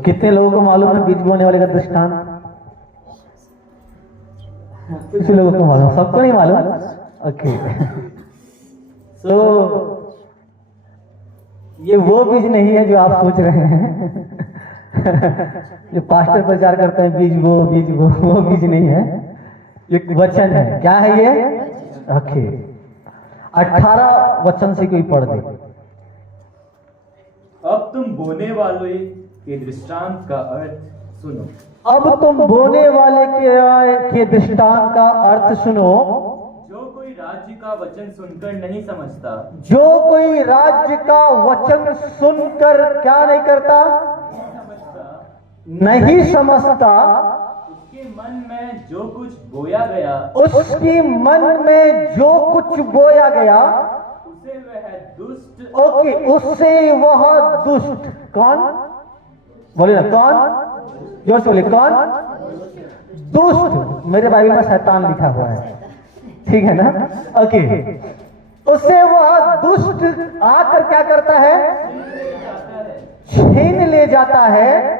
कितने लोगों को मालूम है बीज बोने वाले का दृष्टांत? कुछ लोगों को मालूम, सबको नहीं मालूम। ओके तो ये वो बीज नहीं है जो आप सोच रहे हैं जो पास्टर प्रचार करते हैं बीज वो बीज नहीं है, एक वचन है। क्या है ये? ओके 18 वचन से कोई पढ़ दे। अब तुम बोने वाले के दृष्टांत का अर्थ सुनो। अब तुम बोने वाले के दृष्टांत का अर्थ सुनो। जो कोई राज्य का वचन सुनकर नहीं समझता, जो कोई राज्य का वचन सुनकर क्या नहीं करता? नहीं समझता। उसके मन में जो कुछ बोया गया, उसकी मन में जो कुछ बोया गया, उसे वह दुष्ट ओके उससे वह दुष्ट। कौन बोले ना? कौन? जोर से बोले। कौन? दुष्ट। मेरे बाइबल में शैतान लिखा हुआ है, ठीक है ना? ओके उससे वह दुष्ट आकर क्या करता है? छीन ले जाता है।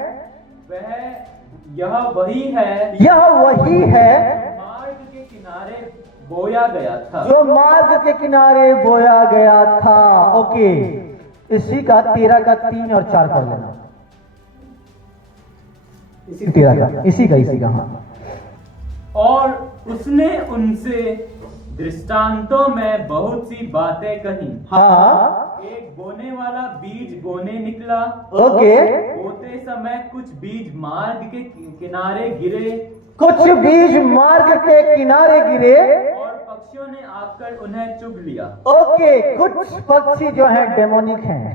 यह वही है मार्ग के किनारे बोया गया था, जो मार्ग के किनारे बोया गया था। ओके इसी का 13 का 3 और 4 पढ़ लेना। इसी का हाँ। और उसने उनसे दृष्टांतों में बहुत सी बातें कही। हाँ एक बोने वाला बीज बोने निकला। ओके बोते समय कुछ बीज मार्ग के किनारे गिरे, कुछ बीज मार्ग के किनारे गिरे और पक्षियों ने आकर उन्हें चुग लिया। ओके कुछ पक्षी जो हैं डेमोनिक हैं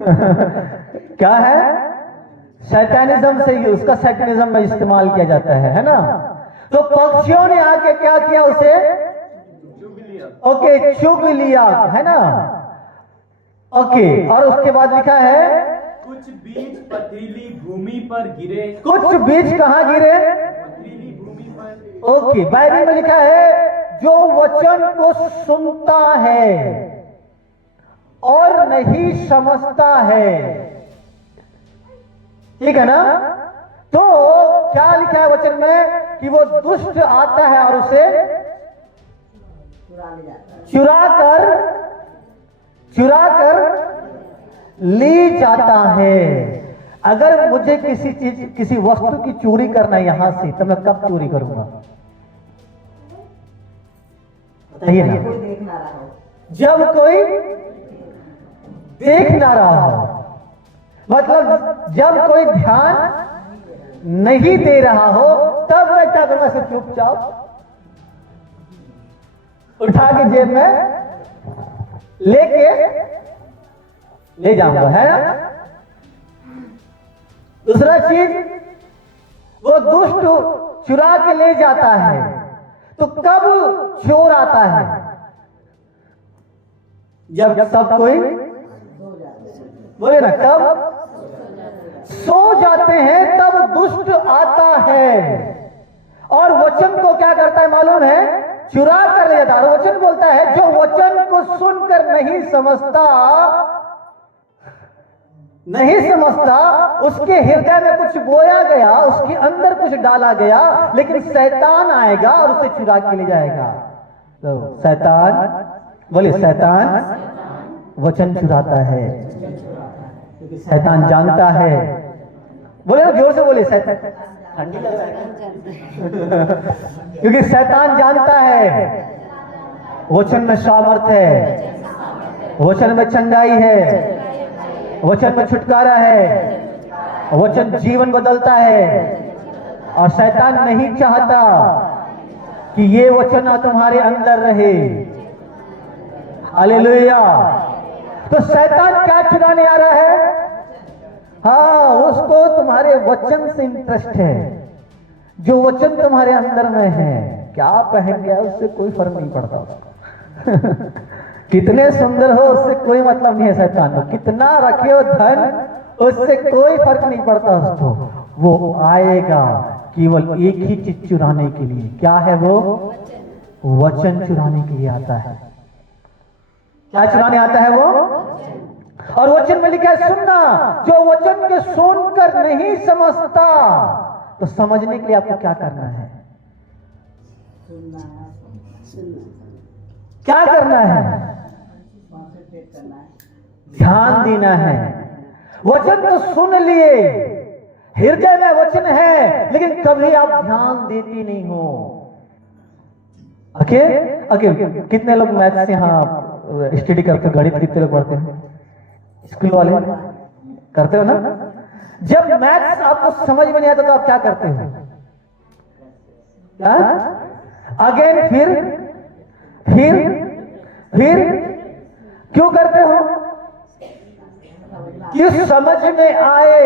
क्या है? शैतानिज्म से ही उसका शैतानिज्म में इस्तेमाल किया जाता है ना? तो पक्षियों ने आके क्या किया? उसे चुग लिया। ओके चुग लिया है ना? ओके और उसके बाद लिखा है कुछ बीज पथरीली भूमि पर गिरे। कुछ बीज कहाँ गिरे? पथरीली भूमि पर। ओके बाइबल में लिखा है जो वचन को सुनता है और नहीं समझता है, ठीक है ना? तो क्या लिखा है वचन में कि वो दुष्ट आता है और उसे चुरा कर ले जाता है। अगर मुझे किसी वस्तु की चोरी करना है यहां से, तो मैं कब चोरी करूंगा? बताइए ना। जब कोई देख ना रहा हो, मतलब जब कोई ध्यान नहीं दे रहा हो, तब मैं क्या करूंगा? सिर्फ चुपचाप उठा के जेब में ले जाऊंगा, है ना? दूसरा चीज, वो दुष्ट चुरा के ले जाता है, तो कब चोर आता है? जब सब कोई बोले ना, कब सो जाते हैं तब दुष्ट आता है और वचन को क्या करता है मालूम है? चुरा कर ले जाता है। और वचन बोलता है जो वचन को सुनकर नहीं समझता, उसके हृदय में कुछ बोया गया, उसके अंदर कुछ डाला गया, लेकिन शैतान आएगा और उसे चुरा के ले जाएगा। तो शैतान बोले, शैतान वचन चुराता है, शैतान जानता है। बोले ना, जोर से बोले, शैतान ठंडी लग रहा है क्योंकि शैतान जानता है वचन में सामर्थ्य है, वचन में चंगाई है, वचन में छुटकारा है, वचन जीवन बदलता है। और शैतान नहीं चाहता कि ये वचन तुम्हारे अंदर रहे। हालेलुया। तो शैतान क्या चुराने आ रहा है? हाँ, उसको तुम्हारे वचन से इंटरेस्ट है। जो वचन तुम्हारे अंदर में है, क्या पहन गया उससे कोई फर्क नहीं पड़ता उसको कितने सुंदर हो उससे कोई मतलब नहीं है शैतान को। कितना रखे हो धन, उससे कोई फर्क नहीं पड़ता उसको। वो आएगा केवल एक ही चीज चुराने के लिए। क्या है वो? वचन चुराने के लिए आता है। क्या चुराने आता है वो? और वचन में लिखा है सुनना, जो वचन के सुनकर नहीं समझता, तो समझने के लिए आपको क्या करना है? क्या करना है? ध्यान देना है। वचन तो सुन लिए, हृदय में वचन है, लेकिन कभी आप ध्यान देते नहीं हो। ओके ओके, कितने लोग मैथ से यहाँ स्टडी करते हो? गणित कितने लोग पढ़ते हैं? स्कूल वाले करते हो ना? जब मैथ्स आपको समझ में नहीं आता तो आप क्या करते हो? अगेन, फिर क्यों करते हो? कि समझ में आए।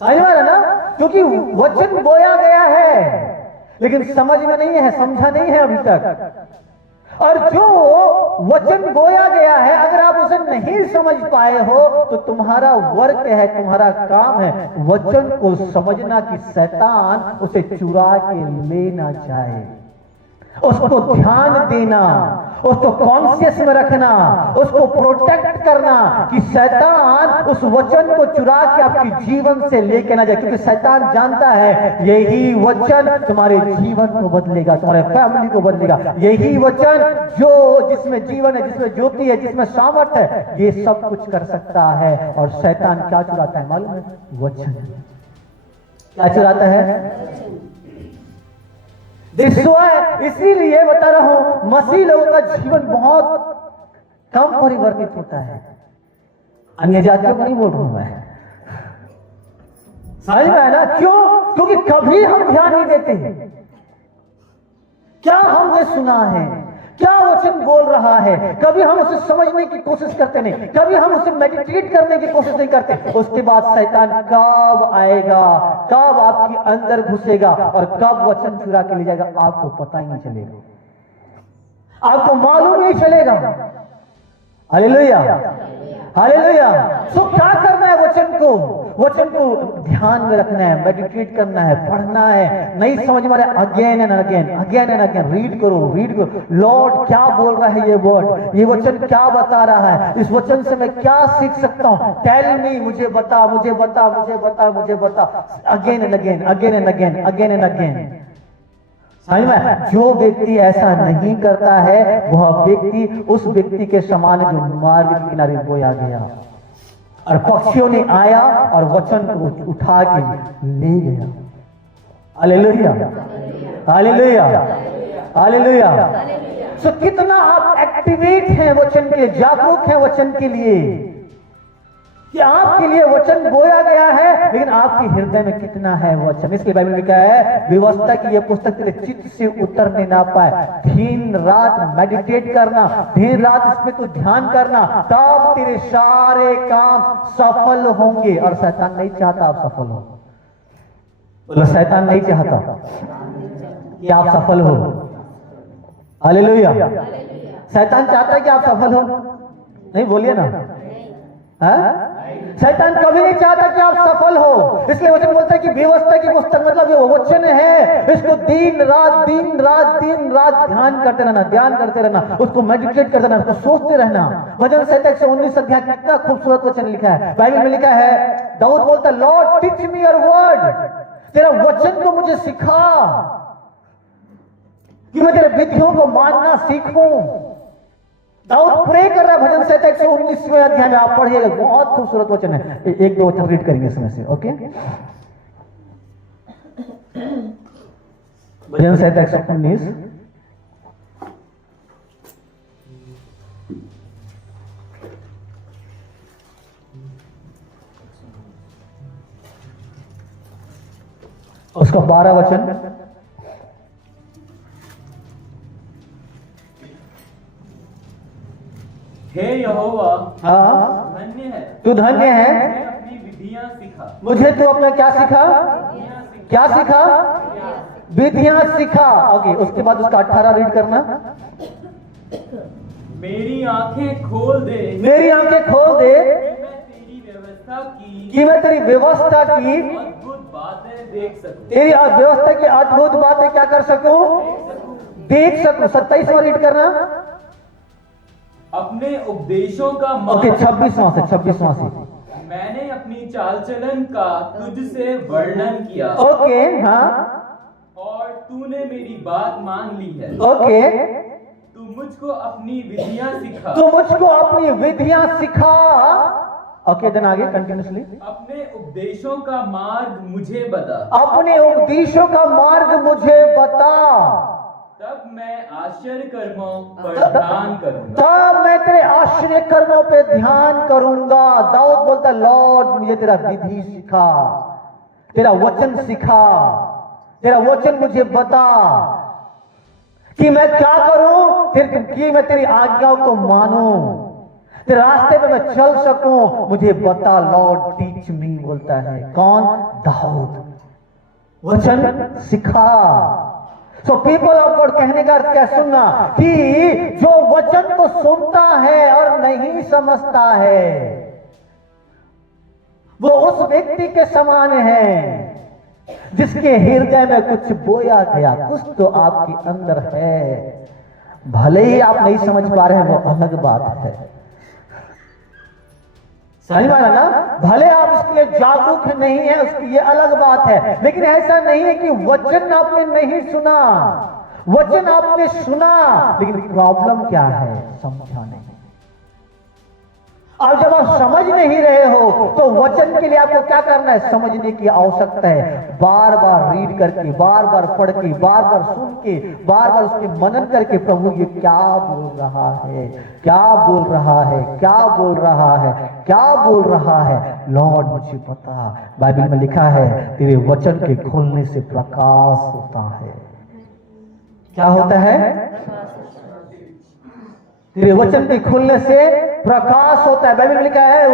समझ में आ रहा ना? क्योंकि वचन बोया गया है लेकिन समझ में नहीं है, समझा नहीं है अभी तक। और जो वचन बोया गया है, अगर आप उसे नहीं समझ पाए हो तो तुम्हारा वर्क है, तुम्हारा काम है वचन को समझना, कि शैतान उसे चुरा के ले ना जाए। उसको ध्यान देना, उसको कॉन्शियस में रखना, उसको प्रोटेक्ट करना, कि शैतान उस वचन को चुरा के आपके जीवन से लेके ना जाए। क्योंकि शैतान जानता है यही वचन तुम्हारे जीवन को बदलेगा, तुम्हारे फैमिली को बदलेगा। यही वचन जो जिसमें जीवन है, जिसमें ज्योति है, जिसमें सामर्थ्य है, ये सब कुछ कर सकता है। और शैतान क्या चुराता है मालूम है? वचन। क्या चुराता है? इसीलिए बता रहा हूं, मसीह लोगों का जीवन बहुत कम परिवर्तित होता है। अन्य जातियों को नहीं बोल रहा हूं मैं, समझ में आया ना? क्यों? क्योंकि कभी हम ध्यान नहीं देते हैं। क्या हमने सुना है, क्या वचन बोल रहा है, कभी हम उसे समझने की कोशिश करते नहीं, कभी हम उसे मेडिटेट करने की कोशिश नहीं करते। उसके बाद शैतान कब आएगा, कब आपके अंदर घुसेगा और कब वचन चुरा के ले जाएगा, आपको पता ही नहीं चलेगा, आपको मालूम नहीं चलेगा। Hallelujah, hallelujah. सो क्या करना है? वचन को ध्यान में रखना है, मेडिटेट करना है, पढ़ना है। नहीं समझ में आ रहा, अगेन एंड अगेन रीड करो। लॉर्ड क्या बोल रहा है ये वर्ड, ये वचन क्या बता रहा है, इस वचन से मैं क्या सीख सकता हूं? टेल मी, मुझे बता। Again and again. समझ में? जो व्यक्ति ऐसा नहीं करता है वह व्यक्ति उस व्यक्ति के समान जो मार्ग के किनारे बोया गया और पक्षियों ने आया और वचन को उठा के ले गया। Hallelujah, hallelujah, hallelujah. सो कितना आप एक्टिवेट हैं वचन के लिए, जागरूक हैं वचन के लिए, कि आपके लिए वचन बोया गया है, लेकिन आपके हृदय में कितना है वचन। इसलिए बाइबल में लिखा है, व्यवस्था की यह पुस्तक तेरे चित्त से उतरने ना पाए। दिन रात मेडिटेट करना, दिन रात इस पे तू ध्यान करना, तब तेरे सारे काम सफल होंगे। और शैतान नहीं चाहता आप सफल हो। बोलो, शैतान नहीं चाहता कि आप सफल हो। हालेलुया। शैतान चाहता है कि आप सफल हो? नहीं, बोलिए ना। शैतान कभी नहीं चाहता कि आप सफल हो। इसलिए वचन बोलता है कि व्यवस्था की पुस्तक मतलब ये वचन है, इसको दिन रात ध्यान करते रहना, उसको मेडिटेट करते रहना, उसको सोचते रहना। भजन संहिता 119 अध्याय, कितना खूबसूरत वचन लिखा है। बाइबल में लिखा है, दाऊद बोलता है, Lord teach me your word, तेरा वचन को मुझे सिखा कि मैं तेरे विधियों को मानना सीखूं। दाऊद प्रे कर रहा है भजन संहिता 119वें अध्याय में, आप पढ़िएगा, बहुत खूबसूरत वचन है। एक दो वचन रीड करेंगे इसमें से। ओके, भजन संहिता 119 उसका 12 वचन। हे यहोवा, हाँ, धन्य है तू धन्य है, मुझे अपनी विधियां सिखा। मुझे तू अपना क्या सिखा? क्या सिखा? विधियां सिखा। ओके, उसके बाद उसका 18 रीड करना। मेरी आंखें खोल दे, मेरी आंखें खोल दे, कि मैं तेरी व्यवस्था की अद्भुत बातें देख सकूं। तेरी व्यवस्था की अद्भुत बातें क्या कर सकूं? देख सकूं। 27वां रीड करना। अपने उपदेशों का ओके, मार्ग 26वां से मैंने अपनी चाल चलन का तुझसे वर्णन किया ओके, हाँ, और तूने मेरी बात मान ली है। ओके, तू मुझको अपनी विधियां सिखा, तो मुझको अपनी विधियां सिखा। ओके, देन आगे कंटिन्यूसली। अपने उपदेशों का मार्ग मुझे बता, अपने उपदेशों का मार्ग मुझे बता, तब मैं आश्चर्य कर्मों पर ध्यान करूंगा। तब मैं तेरे आश्चर्य कर्मों पे ध्यान करूंगा। दाऊद बोलता, लॉर्ड मुझे तेरा विधि सिखा, तेरा वचन सिखा, तेरा वचन मुझे बता कि मैं क्या करूं, फिर कि मैं तेरी आज्ञाओं को मानूं, तेरे रास्ते पे मैं चल सकूं, मुझे बता लॉर्ड, टीच मी। बोलता है कौन? दाऊद। वचन सिखा। सो पीपल ऑफ गॉड कहने का अर्थ क्या सुनना, कि जो वचन को सुनता है और नहीं समझता है, वो उस व्यक्ति के समान है जिसके हृदय में कुछ बोया गया। कुछ तो आपके अंदर है, भले ही आप नहीं समझ पा रहे हैं, वो अलग बात है। समझ में आया ना? भले आप इसके लिए जागरूक नहीं है, उसकी ये अलग बात है, लेकिन ऐसा नहीं है कि वचन आपने नहीं सुना। वचन आपने सुना, लेकिन प्रॉब्लम क्या है? समझा नहीं। और जब आप समझ नहीं रहे हो, तो वचन के लिए आपको क्या करना है? समझने की आवश्यकता है। बार बार रीड करके, बार बार पढ़ के, बार बार सुन के, बार बार उसके मनन करके, प्रभु ये क्या बोल रहा है, क्या बोल रहा है, क्या बोल रहा है, क्या बोल रहा है, लॉर्ड मुझे पता। बाइबल में लिखा है, तेरे वचन के खोलने से प्रकाश होता है। क्या होता है? तेरे वचन के खुलने से प्रकाश होता है। बाइबल में लिखा है,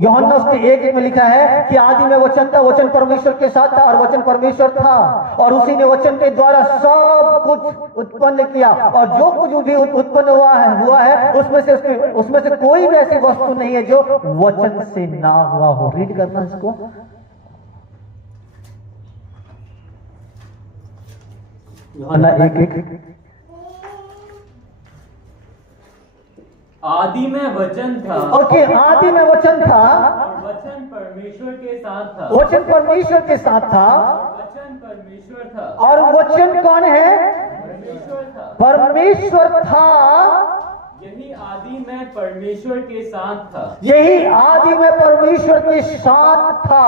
यूहन्ना उसके 1:1 में लिखा है कि आदि में वचन था, वचन परमेश्वर के साथ था और वचन परमेश्वर था, और उसी ने वचन के द्वारा सब कुछ उत्पन्न किया, और जो कुछ भी उत्पन्न हुआ है उसमें से कोई भी ऐसी वस्तु नहीं है जो वचन से ना हुआ हो। रीड करना इसको। यूहन्ना 1:1। आदि में वचन था, ओके, आदि में वचन था और वचन परमेश्वर के साथ था, वचन परमेश्वर के साथ था, वचन परमेश्वर था, और वचन कौन है? परमेश्वर था। परमेश्वर था। यही आदि में परमेश्वर के साथ था, यही आदि में परमेश्वर के साथ था।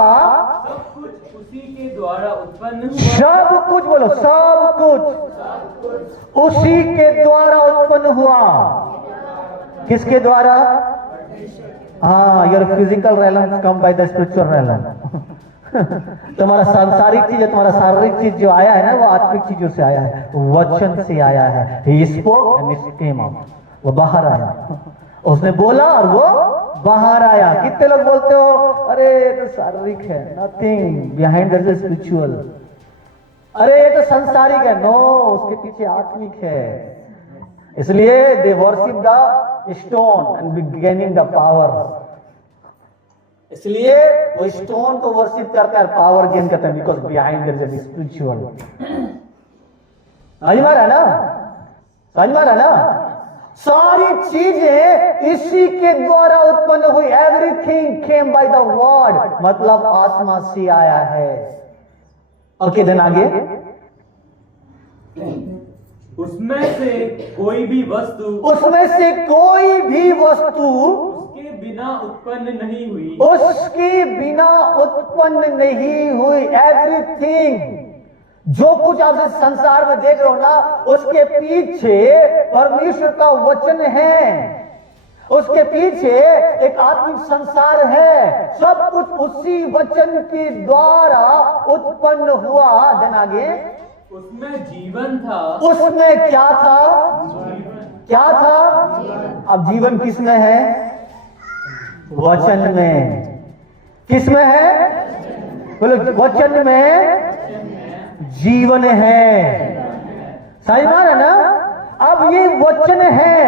सब कुछ उसी के द्वारा उत्पन्न हुआ, सब कुछ, बोलो सब कुछ उसी के द्वारा उत्पन्न हुआ। किसके द्वारा? हाँ, your physical Rylan come by the spiritual Rylan. तुम्हारा सांसारिक चीज, तुम्हारा शारीरिक चीज जो आया है ना, वो आत्मिक चीजों से आया है, वचन से आया है। He spoke and it came out, वो बाहर आया, उसने बोला और वो बाहर आया। कितने लोग बोलते हो, अरे ये तो शारीरिक है, nothing behind that is spiritual. अरे ये तो सांसारिक है, नो, उसके पीछे आत्मिक है। इसलिए they worship the stone and gaining the power. इसलिए वो स्टोन को वर्शिप करते हैं, पावर गेन करते हैं, because behind there is spiritual. समझ में आ रहा है ना? समझ में आ रहा है ना? सारी चीजें इसी के द्वारा उत्पन्न हुई। Everything came by the word, मतलब आत्मा से आया है। ओके, देन आगे। उसमें से कोई भी वस्तु, उसमें से कोई भी वस्तु उसके बिना उत्पन्न नहीं हुई, उसके बिना उत्पन्न नहीं हुई। एवरीथिंग, जो कुछ आप इस संसार में देख रहे हो ना, उसके पीछे परमेश्वर का वचन है, उसके पीछे एक आत्मिक संसार है। सब कुछ उसी वचन के द्वारा उत्पन्न हुआ। दिन आगे। उसमें जीवन था, उसमें क्या था? जीवन, क्या था? अब जीवन किसमें है? वचन में। किसमें है? बोलो, वचन में जीवन है। समझ में आ रहा ना? अब ये वचन है,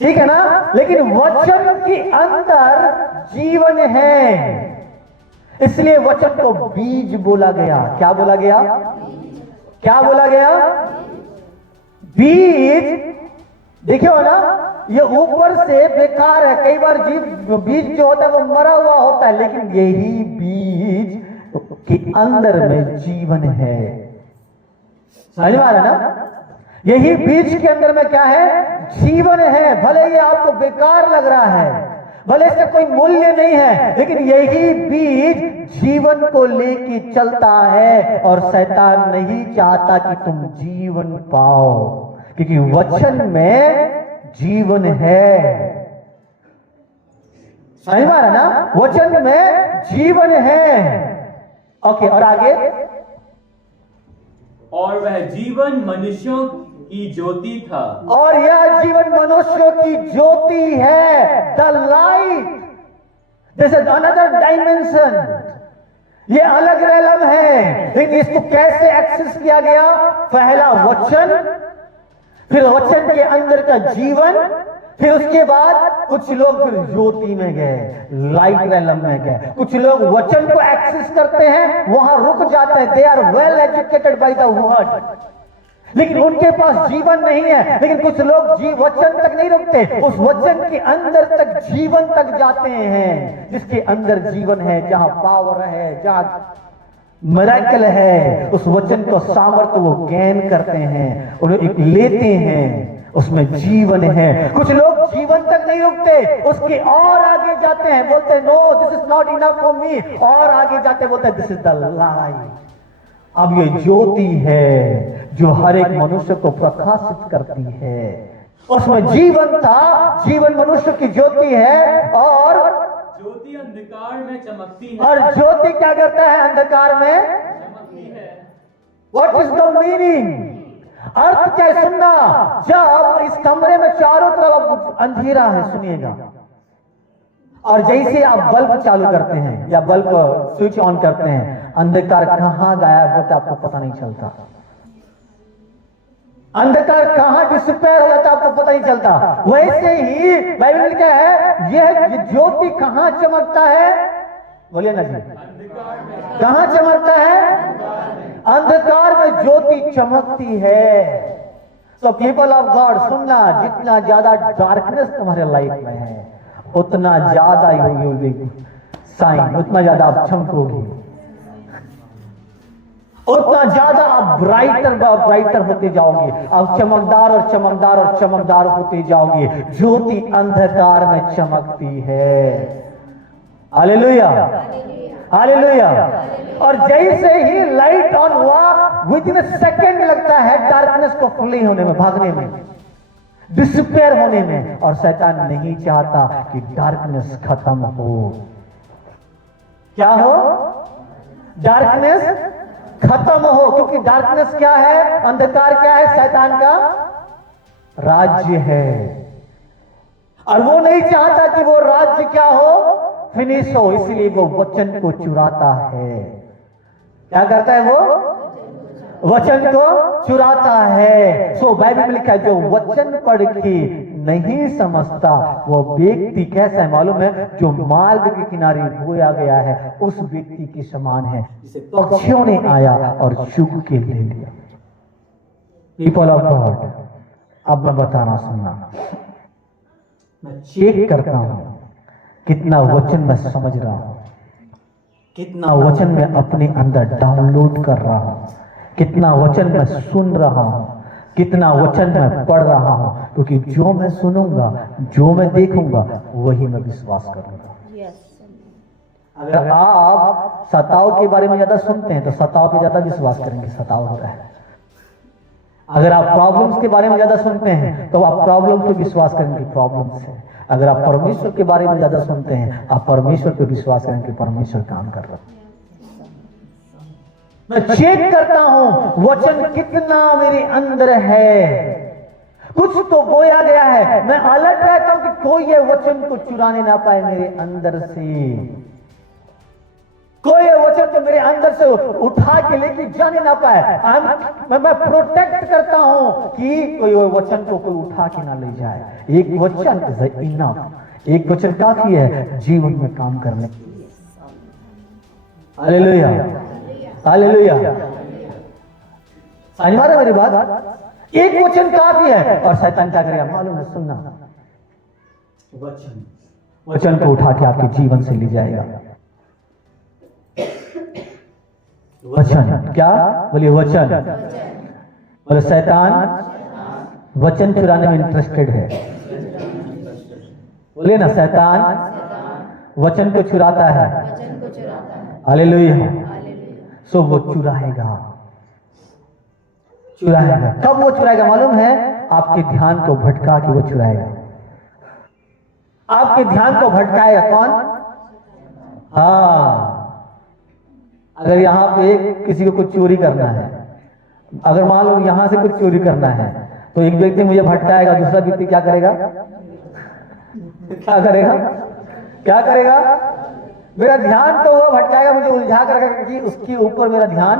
ठीक है ना? लेकिन वचन के अंदर जीवन है, इसलिए वचन को बीज बोला गया। क्या बोला गया? क्या बोला गया? बीज देखियो ना, ये ऊपर से बेकार है। कई बार बीज जो होता है वो मरा हुआ होता है, लेकिन यही बीज के अंदर में जीवन है। समझ में आ रहा ना? यही बीज के अंदर में क्या है? जीवन है। भले ये आपको बेकार लग रहा है, भले इसका कोई मूल्य नहीं है, लेकिन यही बीज जीवन को लेके चलता है। और शैतान नहीं चाहता कि तुम जीवन पाओ, क्योंकि वचन में जीवन है। समझ में आ रहा ना? वचन में जीवन है। ओके, और आगे, और वह जीवन मनुष्यों की ज्योति था। और यह जीवन मनुष्यों की ज्योति है। The light, this is another dimension. ये अलग रेलम है, लेकिन इसको कैसे एक्सेस किया गया? पहला वचन, फिर वचन के अंदर का जीवन, फिर उसके बाद कुछ लोग फिर ज्योति में गए, लाइट रेलम में गए। कुछ लोग वचन को एक्सेस करते हैं, वहां रुक जाते हैं। They are well educated by the word, लेकिन उनके पास जीवन नहीं है। लेकिन कुछ लोग वचन तक नहीं रुकते, उस वचन के अंदर तक, जीवन तक जाते हैं, जिसके अंदर जीवन है, जहां पावर है, जहां मिरेकल है। उस वचन को सामर्थ्य वो गेन करते हैं, उन्हें लेते हैं, उसमें जीवन है। कुछ लोग जीवन तक नहीं रुकते, उसके और आगे जाते हैं, बोलते हैं no this is not enough for me, और आगे जाते बोलते हैं दिस इज द लाइट। अब ये ज्योति है जो हर एक मनुष्य को प्रकाशित करती है। उसमें जीवन था, जीवन मनुष्य की ज्योति है। और ज्योति अंधकार में चमकती है। और ज्योति क्या करता है? अंधकार में चमकती है। What is the meaning? अर्थ क्या है? सुनना, जब इस कमरे में चारों तरफ अंधेरा है, सुनिएगा, और जैसे आप बल्ब चालू करते हैं या बल्ब स्विच ऑन करते हैं, अंधकार कहां गायब होता है आपको पता नहीं चलता। अंधकार कहां डिसअपीयर हो जाता है आपको पता नहीं चलता। वैसे ही बाइबल में लिखा है, यह ज्योति कहां चमकता है? बोलिए ना जी, कहां चमकता है? अंधकार में ज्योति चमकती है। तो पीपल ऑफ गॉड, सुनना, जितना ज्यादा डार्कनेस तुम्हारे लाइफ में है, उतना ज्यादा ही साइन, उतना ज्यादा आप चमकोगी, उतना ज्यादा आप ब्राइटर और ब्राइटर होते जाओगे। आप चमकदार और चमकदार और चमकदार होते जाओगे। ज्योति अंधकार में चमकती है। Hallelujah, hallelujah. और जैसे ही लाइट ऑन हुआ, विद इन सेकेंड लगता है डार्कनेस को फ्ली होने में, भागने में, डिसअपीयर होने में। और शैतान नहीं चाहता कि डार्कनेस खत्म हो। क्या हो? डार्कनेस खत्म हो, क्योंकि डार्कनेस क्या है? अंधकार क्या है? शैतान का राज्य है। और वो नहीं चाहता कि वो राज्य क्या हो? फिनिश हो। इसलिए वो वचन को चुराता है। क्या करता है वो? वचन को चुराता है। सो बाइबल में लिखा है, जो वचन पढ़ के नहीं समझता वो व्यक्ति कैसा है मालूम है? जो मार्ग के किनारे बोया गया है, उस व्यक्ति के समान है, जिसे पक्षियों ने आया और चुग के ले लिया। पीपल ऑफ गॉड, अब मैं बताना, सुनना, मैं चेक करता हूं कितना वचन मैं समझ रहा हूं, कितना वचन मैं अपने अंदर डाउनलोड कर रहा हूं, कितना वचन मैं सुन रहा हूं, कितना वचन मैं पढ़ रहा हूं। क्योंकि जो मैं सुनूंगा, जो मैं देखूंगा, वही मैं विश्वास करूंगा। अगर आप सताव के बारे में ज्यादा सुनते हैं तो सताव पे ज्यादा विश्वास करेंगे, सताव हो रहा है। अगर आप प्रॉब्लम्स के बारे में ज्यादा सुनते हैं तो आप प्रॉब्लम पे विश्वास करेंगे, प्रॉब्लम्स है। अगर आप परमेश्वर के बारे में ज्यादा सुनते हैं, आप परमेश्वर पे विश्वास करेंगे, परमेश्वर काम कर रहा है। मैं चेक करता हूं वचन कितना मेरे अंदर है। कुछ तो बोया गया है, मैं अलर्ट रहता हूं कि कोई ये वचन को चुराने ना पाए मेरे अंदर से, कोई ये वचन को मेरे अंदर से उठा के लेके जाने ना पाए। मैं प्रोटेक्ट करता हूं कि कोई वचन को कोई उठा के ना ले जाए। एक वचन इज इनफ, एक वचन काफी है जीवन में काम करने। Hallelujah, hallelujah. समझ में आ रहा है मेरी बात? एक वचन काफी है। और शैतान क्या करेगा मालूम है? सुनना, वचन को उठा के आपके जीवन से ले जाएगा। वचन क्या? बोलिए वचन। बोले शैतान वचन चुराने में इंटरेस्टेड है। बोलिए ना, शैतान वचन को चुराता है। हालेलुया। सो वो चुराएगा। कब वो चुराएगा मालूम है? आपके ध्यान को भटका के वो चुराएगा। आपके ध्यान को भटकाएगा कौन? हाँ, अगर यहां पे किसी को कुछ चोरी करना है, अगर मान लो यहां से कुछ चोरी करना है, तो एक व्यक्ति मुझे भटकाएगा, दूसरा व्यक्ति क्या करेगा? क्या करेगा? मेरा ध्यान तो वो भटकाएगा, मुझे उलझा कर रखेगा कि उसके ऊपर मेरा ध्यान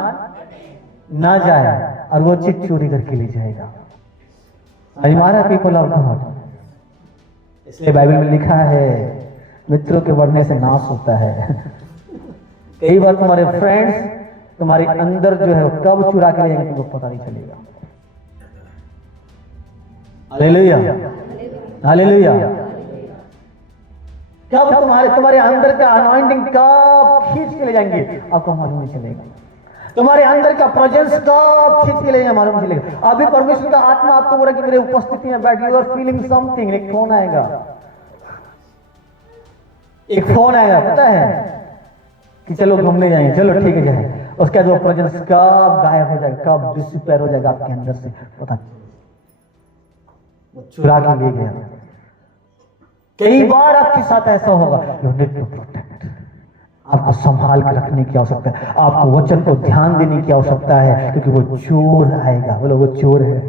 ना जाए, और वो चीज चोरी करके ले जाएगा। हमारा पीपल ऑफ गॉड, इसलिए बाइबल में लिखा है मित्रों के बढ़ने से नाश होता है। कई बार तुम्हारे फ्रेंड्स तुम्हारे अंदर जो है कब चुरा के ले जाएंगे तुमको पता नहीं चलेगा। Hallelujah, hallelujah. कब तुम्हारे अंदर का अनॉइंटिंग कब खींच के ले जाएंगे आपको मालूम नहीं चलेगा। तुम्हारे अंदर का प्रेजेंस कब खींच के ले जाएंगे मालूम नहीं चलेगा। अभी परमेश्वर का आत्मा आपको बोला कि मेरे उपस्थिति में बैठ, यू आर फीलिंग समथिंग, एक फोन आएगा, पता है कि चलो घूमने जाएंगे, चलो ठीक है जाए। उसके बाद वो प्रेजेंस कब गायब हो जाएगा, कब डिसअपीयर हो जाएगा आपके अंदर से पता नहीं, वो चुरा के ले गया। कई बार आपके साथ ऐसा होगा। यू नीड टू प्रोटेक्ट, आपको संभाल के रखने की आवश्यकता है, आपको वचन को ध्यान देने की आवश्यकता है, क्योंकि वो चोर आएगा। बोलो वो चोर है।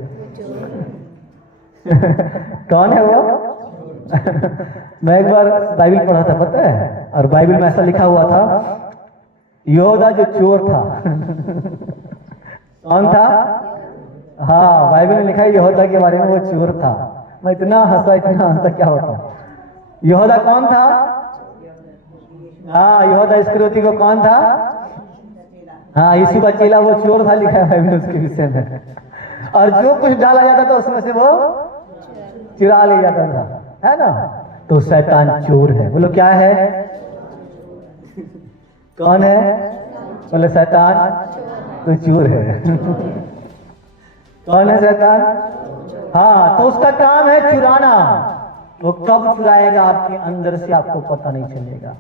कौन है वो? मैं एक बार बाइबल पढ़ा था पता है, और बाइबल में ऐसा लिखा हुआ था यहूदा जो चोर था। कौन था? हाँ, बाइबल में लिखा है यहूदा के बारे में, वो चोर था। मैं इतना हंसा क्या होता। यहूदा कौन था? हाँ, यहूदा इस्करियोती को कौन था? हाँ, यीशु का चेला, वो चोर था, लिखा है बाइबल उसके विषय में। और जो कुछ डाला जाता था उसमें से वो चुरा ले जाता था, है ना? तो शैतान चोर है। बोलो क्या है? कौन है? बोले शैतान तो चोर है। कौन है शैतान? हाँ, तो उसका काम है चुराना। वो कब चुराएगा आपके अंदर से आपको पता नहीं चलेगा।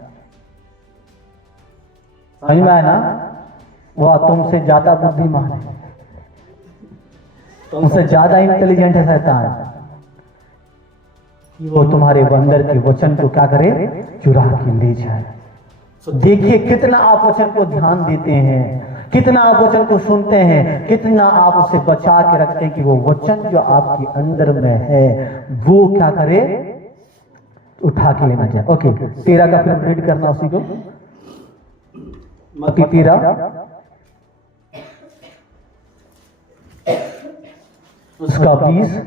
समझ में आया ना? वो तुमसे ज्यादा बुद्धिमान है, तुमसे ज्यादा इंटेलिजेंट है शैतान। वो तुम्हारे अंदर के वचन को क्या करे? चुरा के ले जाए। तो देखिए कितना आप वचन को ध्यान देते हैं, कितना आप वचन को सुनते हैं, कितना आप उसे बचा के रखते हैं कि वो वचन जो आपके अंदर में है वो क्या करे? उठा के लेना चाहिए। ओके, 13 का फिर रीड करना उसी को, मत्ती 13 उसका 20।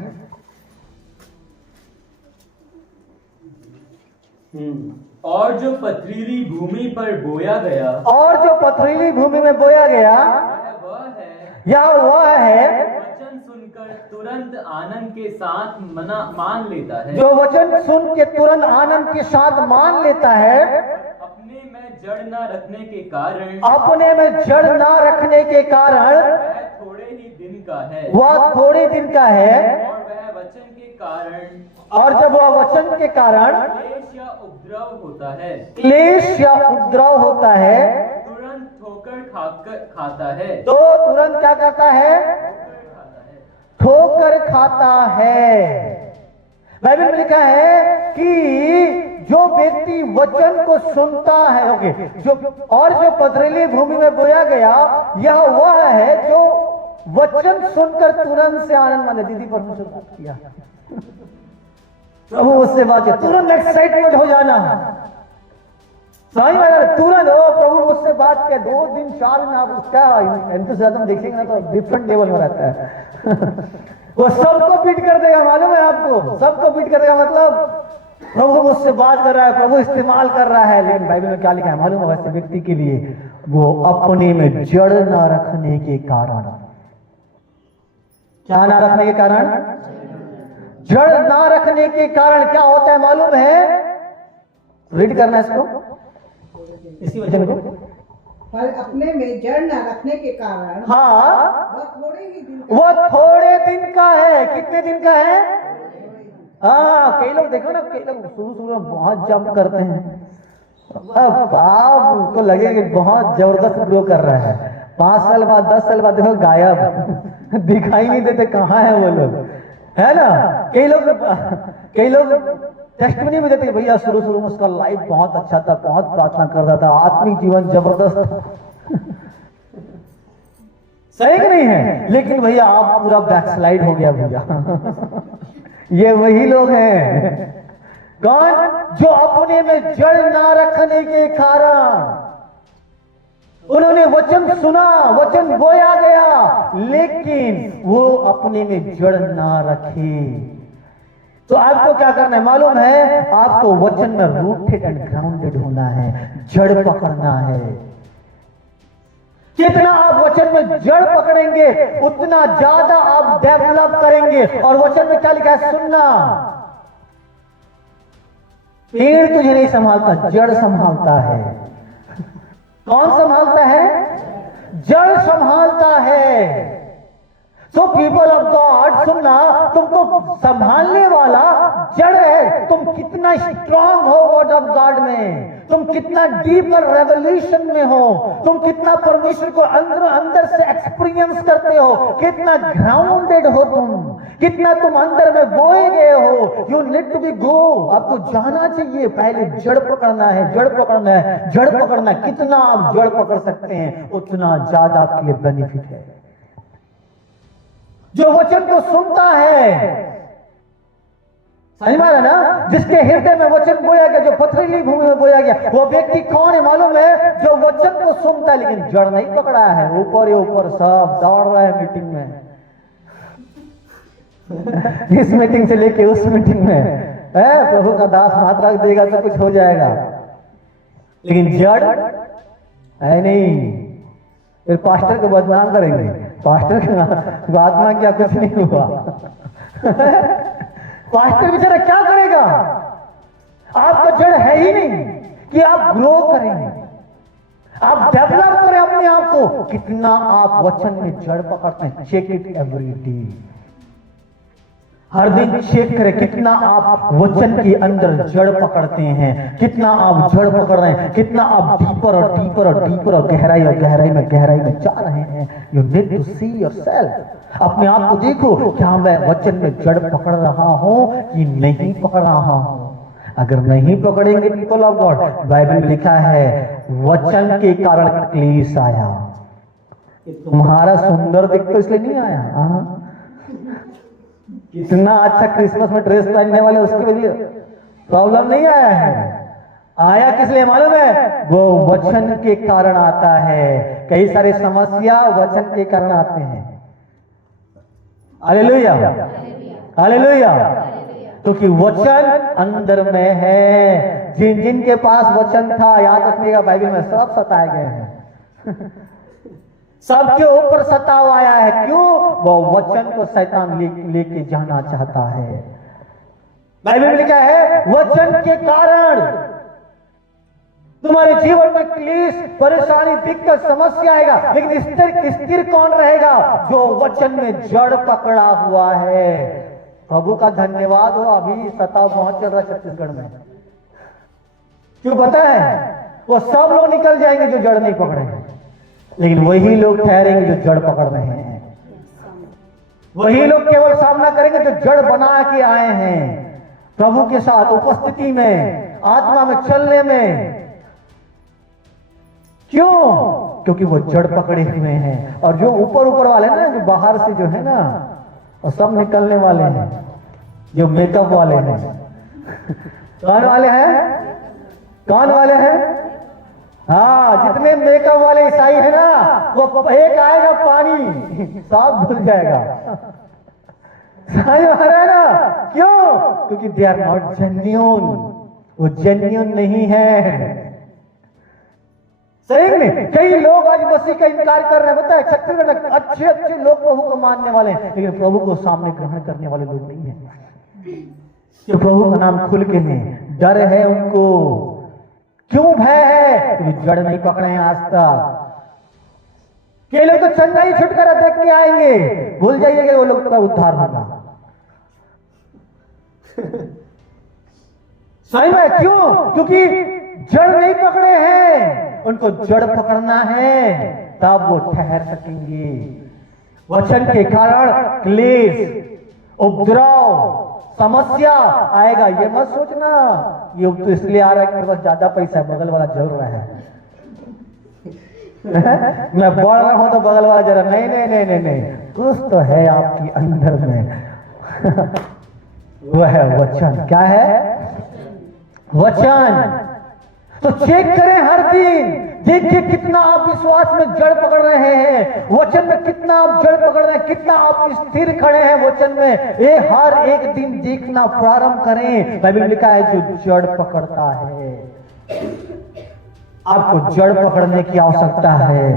और जो पथरीली भूमि पर बोया गया, और जो पथरीली भूमि में बोया गया वह है वचन सुनकर तुरंत आनंद के साथ मान लेता है, जो वचन सुन के तुरंत आनंद के साथ मान लेता है। अपने में जड़ न रखने के कारण, अपने में जड़ ना रखने के कारण वह थोड़े ही दिन का है, वह थोड़े दिन का है। और वह वचन के कारण, और जब वह वचन के कारण क्लेश या उपद्रव होता है, क्लेश या उपद्रव होता है, तुरंत ठोकर खाता है, तो तुरंत क्या करता है? ठोकर खाता है। बाइबल में लिखा है कि जो व्यक्ति वचन को सुनता है, ओके, जो पथरीली भूमि में बोया गया, यह वह है जो वचन सुनकर तुरंत से आनंद माने। दीदी परमेश्वर बात किया, प्रभु उससे बात किया, तुरंत एक्साइटमेंट हो जाना, समझ में? तुरंत ओ प्रभु उससे बात किया, 2 दिन 4 दिन आप उसका एंथुसियाज्म देखेंगे ना तो डिफरेंट लेवल में रहता है। वो सबको बीट कर देगा, मालूम है आपको? सबको बीट कर देगा, मतलब प्रभु मुझसे बात कर रहा है, प्रभु इस्तेमाल कर रहा है। लेकिन बाइबल में क्या लिखा है मालूम है? वैसे व्यक्ति के लिए वो अपने में जड़ ना रखने के कारण क्या ना रखने के कारण? जड़ ना रखने के कारण क्या होता है मालूम है? रीड करना इसको, इसी वचन को। फल अपने में जड़ न रखने के कारण हाँ, वह थोड़े ही दिन वो थोड़े दिन का है। कितने दिन का है? हाँ, कई लोग देखो ना, कई लोग शुरू में बहुत जंप करते हैं, अब आपको लगेगा कि बहुत जबरदस्त ग्रो कर रहा है, 5 साल बाद 10 साल बाद देखो गायब, दिखाई नहीं देते, कहाँ है वो लोग, है ना। कई लोग टेस्टिमनी भी देते भैया शुरू में उसका लाइफ बहुत अच्छा था, बहुत प्रार्थना करता था, आत्मिक जीवन जबरदस्त। सही कि नहीं है? लेकिन भैया आप पूरा बैकस्लाइड हो गया भैया। ये वही लोग हैं, कौन? जो अपने में जड़ ना रखने के कारण उन्होंने वचन सुना, वचन बोया गया, लेकिन वो अपने में जड़ ना रखे। तो आपको क्या करना है मालूम है? आपको वचन में रूटेड एंड ग्राउंडेड होना है, जड़ पकड़ना है। जितना आप वचन में जड़ पकड़ेंगे उतना ज्यादा आप डेवलप करेंगे। और वचन में क्या लिखा है? सुनना। पेड़ तुझे नहीं संभालता, जड़ संभालता है। कौन संभालता है? जड़ संभालता है। तो पीपल ऑफ गॉड, सुनना, तुमको संभालने वाला जड़ है। तुम कितना स्ट्रांग हो वर्ड ऑफ गॉड में, तुम कितना डीपर रेवोल्यूशन में हो, तुम कितना परमेश्वर को अंदर से एक्सपीरियंस करते हो, कितना ग्राउंडेड हो तुम, कितना तुम अंदर में बोए गए हो। You need to be go, आपको जाना चाहिए। पहले जड़ पकड़ना है, जड़ पकड़ना है, जड़ पकड़ना है। कितना आप जड़ पकड़ सकते हैं उतना ज्यादा आपके लिए बेनिफिट है। जो वचन को सुनता है, समझ में आ रहा ना, जिसके हृदय में वचन बोया गया, जो पथरीली भूमि में बोया गया, वो व्यक्ति कौन है मालूम है? जो वचन को सुनता है लेकिन जड़ नहीं पकड़ा है, ऊपर ही ऊपर सब दौड़ रहा है मीटिंग में। इस मीटिंग से लेके उस मीटिंग में, प्रभु का दास हाथ रख देगा तो कुछ हो जाएगा, लेकिन जड़ है नहीं। फिर पास्टर को बदनाम करेंगे, पास्टर के आत्मा क्या कुछ नहीं हुआ। पास्टर बेचारा क्या करेगा? आपका जड़ है ही नहीं कि आप ग्रो करेंगे, आप डेवलप करें अपने आप को। कितना आप वचन में जड़ पकड़ते हैं, चेक इट एवरी डे। हर दिन चेक करें कितना आप वचन के अंदर जड़ पकड़ते हैं, कितना आप जड़ पकड़ रहे हैं, कितना आप डीपर और डीपर और डीपर और गहराई में जा रहे हैं। You need to see yourself. अपने आप को देखो, क्या मैं वचन में जड़ पकड़ रहा हूं कि नहीं पकड़ रहा हूं। अगर नहीं पकड़ेंगे पीपल ऑफ गॉड, बाइबल में लिखा है वचन के कारण क्लेश आया। तुम्हारा सुंदर दिख तो इसलिए नहीं आया, कितना अच्छा क्रिसमस में ड्रेस पहनने वाले उसकी वजह प्रॉब्लम नहीं आया है। आया किस लिए मालूम है? वो वचन के कारण आता है। कई सारी समस्या वचन के कारण आते हैं। Hallelujah, hallelujah. क्योंकि वचन अंदर में है। जिनके पास वचन था, याद रखिएगा बाइबल में सब सताए गए हैं। सबके ऊपर सताव आया है। क्यों? वो वचन को शैतान लेके जाना चाहता है। बाइबल में लिखा है वचन के कारण तुम्हारे जीवन में क्लेश, परेशानी, दिक्कत, समस्या आएगा, लेकिन स्थिर कौन रहेगा? जो वचन में जड़ पकड़ा हुआ है। प्रभु का धन्यवाद हो, अभी सताव बहुत चल रहा है छत्तीसगढ़ में। क्यों पता है? वो सब लोग निकल जाएंगे जो जड़ नहीं पकड़े, लेकिन वही लोग ठहरेंगे जो जड़ पकड़ रहे हैं। वही लोग केवल सामना करेंगे जो जड़ बना के आए हैं, प्रभु के साथ उपस्थिति में, आत्मा में चलने में। क्यों? क्योंकि वो जड़ पकड़े हुए हैं। और जो ऊपर वाले ना, जो बाहर से जो है ना, वो सब निकलने वाले हैं, जो मेकअप वाले हैं। कौन वाले हैं? कौन वाले हैं? हाँ, जितने मेकअप वाले ईसाई है ना, वो एक आएगा पानी सब धुल जाएगा। समझ में आ रहा है ना? क्यों? क्योंकि दे आर नॉट जेन्युइन। वो जेन्युइन नहीं है। सही में कई लोग आज मसीह का इनकार कर रहे हैं। बताए छत्तीसगढ़ में अच्छे अच्छे लोग प्रभु को मानने वाले हैं, लेकिन प्रभु को सामने ग्रहण करने वाले लोग नहीं है। कि प्रभु का नाम खुल के नहीं, डर है उनको। क्यों भय है? क्योंकि जड़ नहीं पकड़े हैं आज तक। के लोग तो चंगा ही छुटकारा देख के आएंगे, भूल जाइएगा वो लोग का उद्धार होगा। सही में क्यों? क्योंकि जड़ नहीं पकड़े हैं, उनको जड़ पकड़ना है, तब वो ठहर सकेंगे। वचन के कारण क्लेश, उपद्रव, समस्या आएगा। ये मत सोचना ये तो इसलिए आ रहा है कि मेरे पास ज्यादा पैसा है, बगल वाला जल रहा है। मैं बढ़ रहा हूं तो बगल वाला जरा नहीं नहीं नहीं नहीं नहीं, कुछ तो है आपकी अंदर में। वह है वचन। क्या है? वचन। तो चेक करें हर दिन, देखिए कितना आप विश्वास में जड़ पकड़ रहे हैं, वचन में कितना आप जड़ पकड़ रहे हैं, कितना आप स्थिर खड़े हैं वचन में। ये हर एक दिन देखना प्रारंभ करें। बाइबल में लिखा है जो जड़ पकड़ता है, आपको जड़ पकड़ने की आवश्यकता है।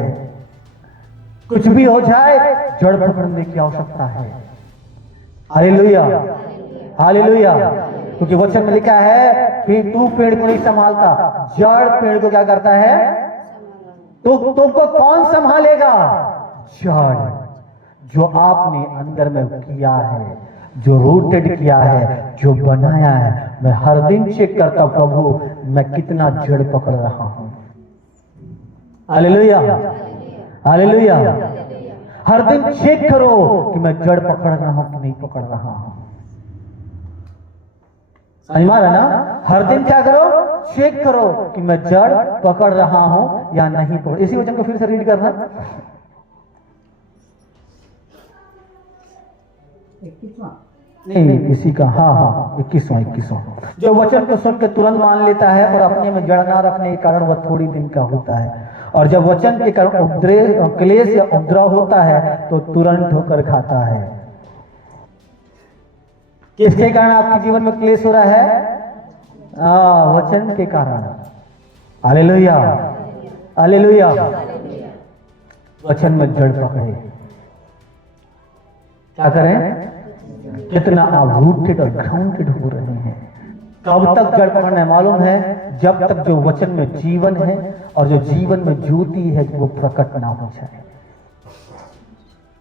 कुछ भी हो जाए जड़ पकड़ने की आवश्यकता है। Hallelujah, hallelujah. क्योंकि वचन में लिखा है कि तू पेड़ को नहीं संभालता, जड़ पेड़ को क्या करता है? तो तुमको कौन संभालेगा? जड़। जो आपने अंदर में किया है, जो रूटेड किया है, जो बनाया है। मैं हर दिन चेक करता हूं, प्रभु मैं कितना जड़ पकड़ रहा हूं। Hallelujah, hallelujah. हर दिन चेक करो कि मैं जड़ पकड़ रहा हूं कि नहीं पकड़ रहा हूं। समझ में आ रहा ना? हर दिन क्या करो? चेक करो कि मैं जड़ पकड़ रहा हूं या नहीं पकड़। इसी वचन को फिर से रीड करना। 21वां नहीं, इसी का हाँ 21वां। जो वचन को सुन के तुरंत मान लेता है और अपने में जड़ ना रखने के कारण वह थोड़ी दिन का होता है, और जब वचन के कारण उपद्रव, क्लेश या उपद्रव होता है तो तुरंत ठोकर खाता है। किसके कारण आपके जीवन में क्लेश हो रहा है? वचन के कारण। Hallelujah, hallelujah. वचन में जड़ पकड़े। क्या करें? कितना आप रूटेड और ग्राउंडेड हो रहे हैं। कब तक जड़ पकड़ना है मालूम है? जब तक जो वचन में जीवन है और जो जीवन में ज्योति है वो प्रकट ना हो जाए,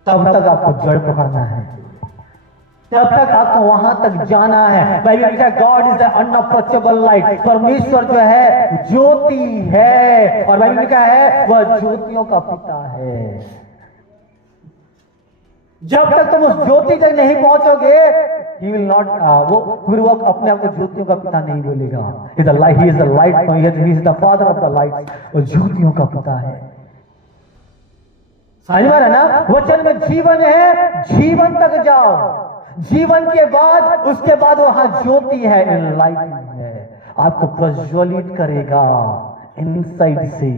तब तक आपको जड़ पकड़ना है, तब तक आपको वहां तक जाना है। बाइबल में God is the unapproachable light. परमेश्वर जो है ज्योति है, और बाइबल में क्या है? वह ज्योतियों का पिता है। जब तक तुम उस ज्योति तक नहीं पहुंचोगे, he will not, फिर वो अपने आप को ज्योतियों का पिता नहीं बोलेगा। He is the light, he is the light, he is the father of the light। वो ज्योतियों का पिता है। समझ में आ रहा है ना? वचन में जीवन है, जीवन तक जाओ। जीवन के बाद, उसके बाद वहां ज्योति है, एनलाइटनिंग है, आपको प्रज्वलित करेगा इनसाइड से।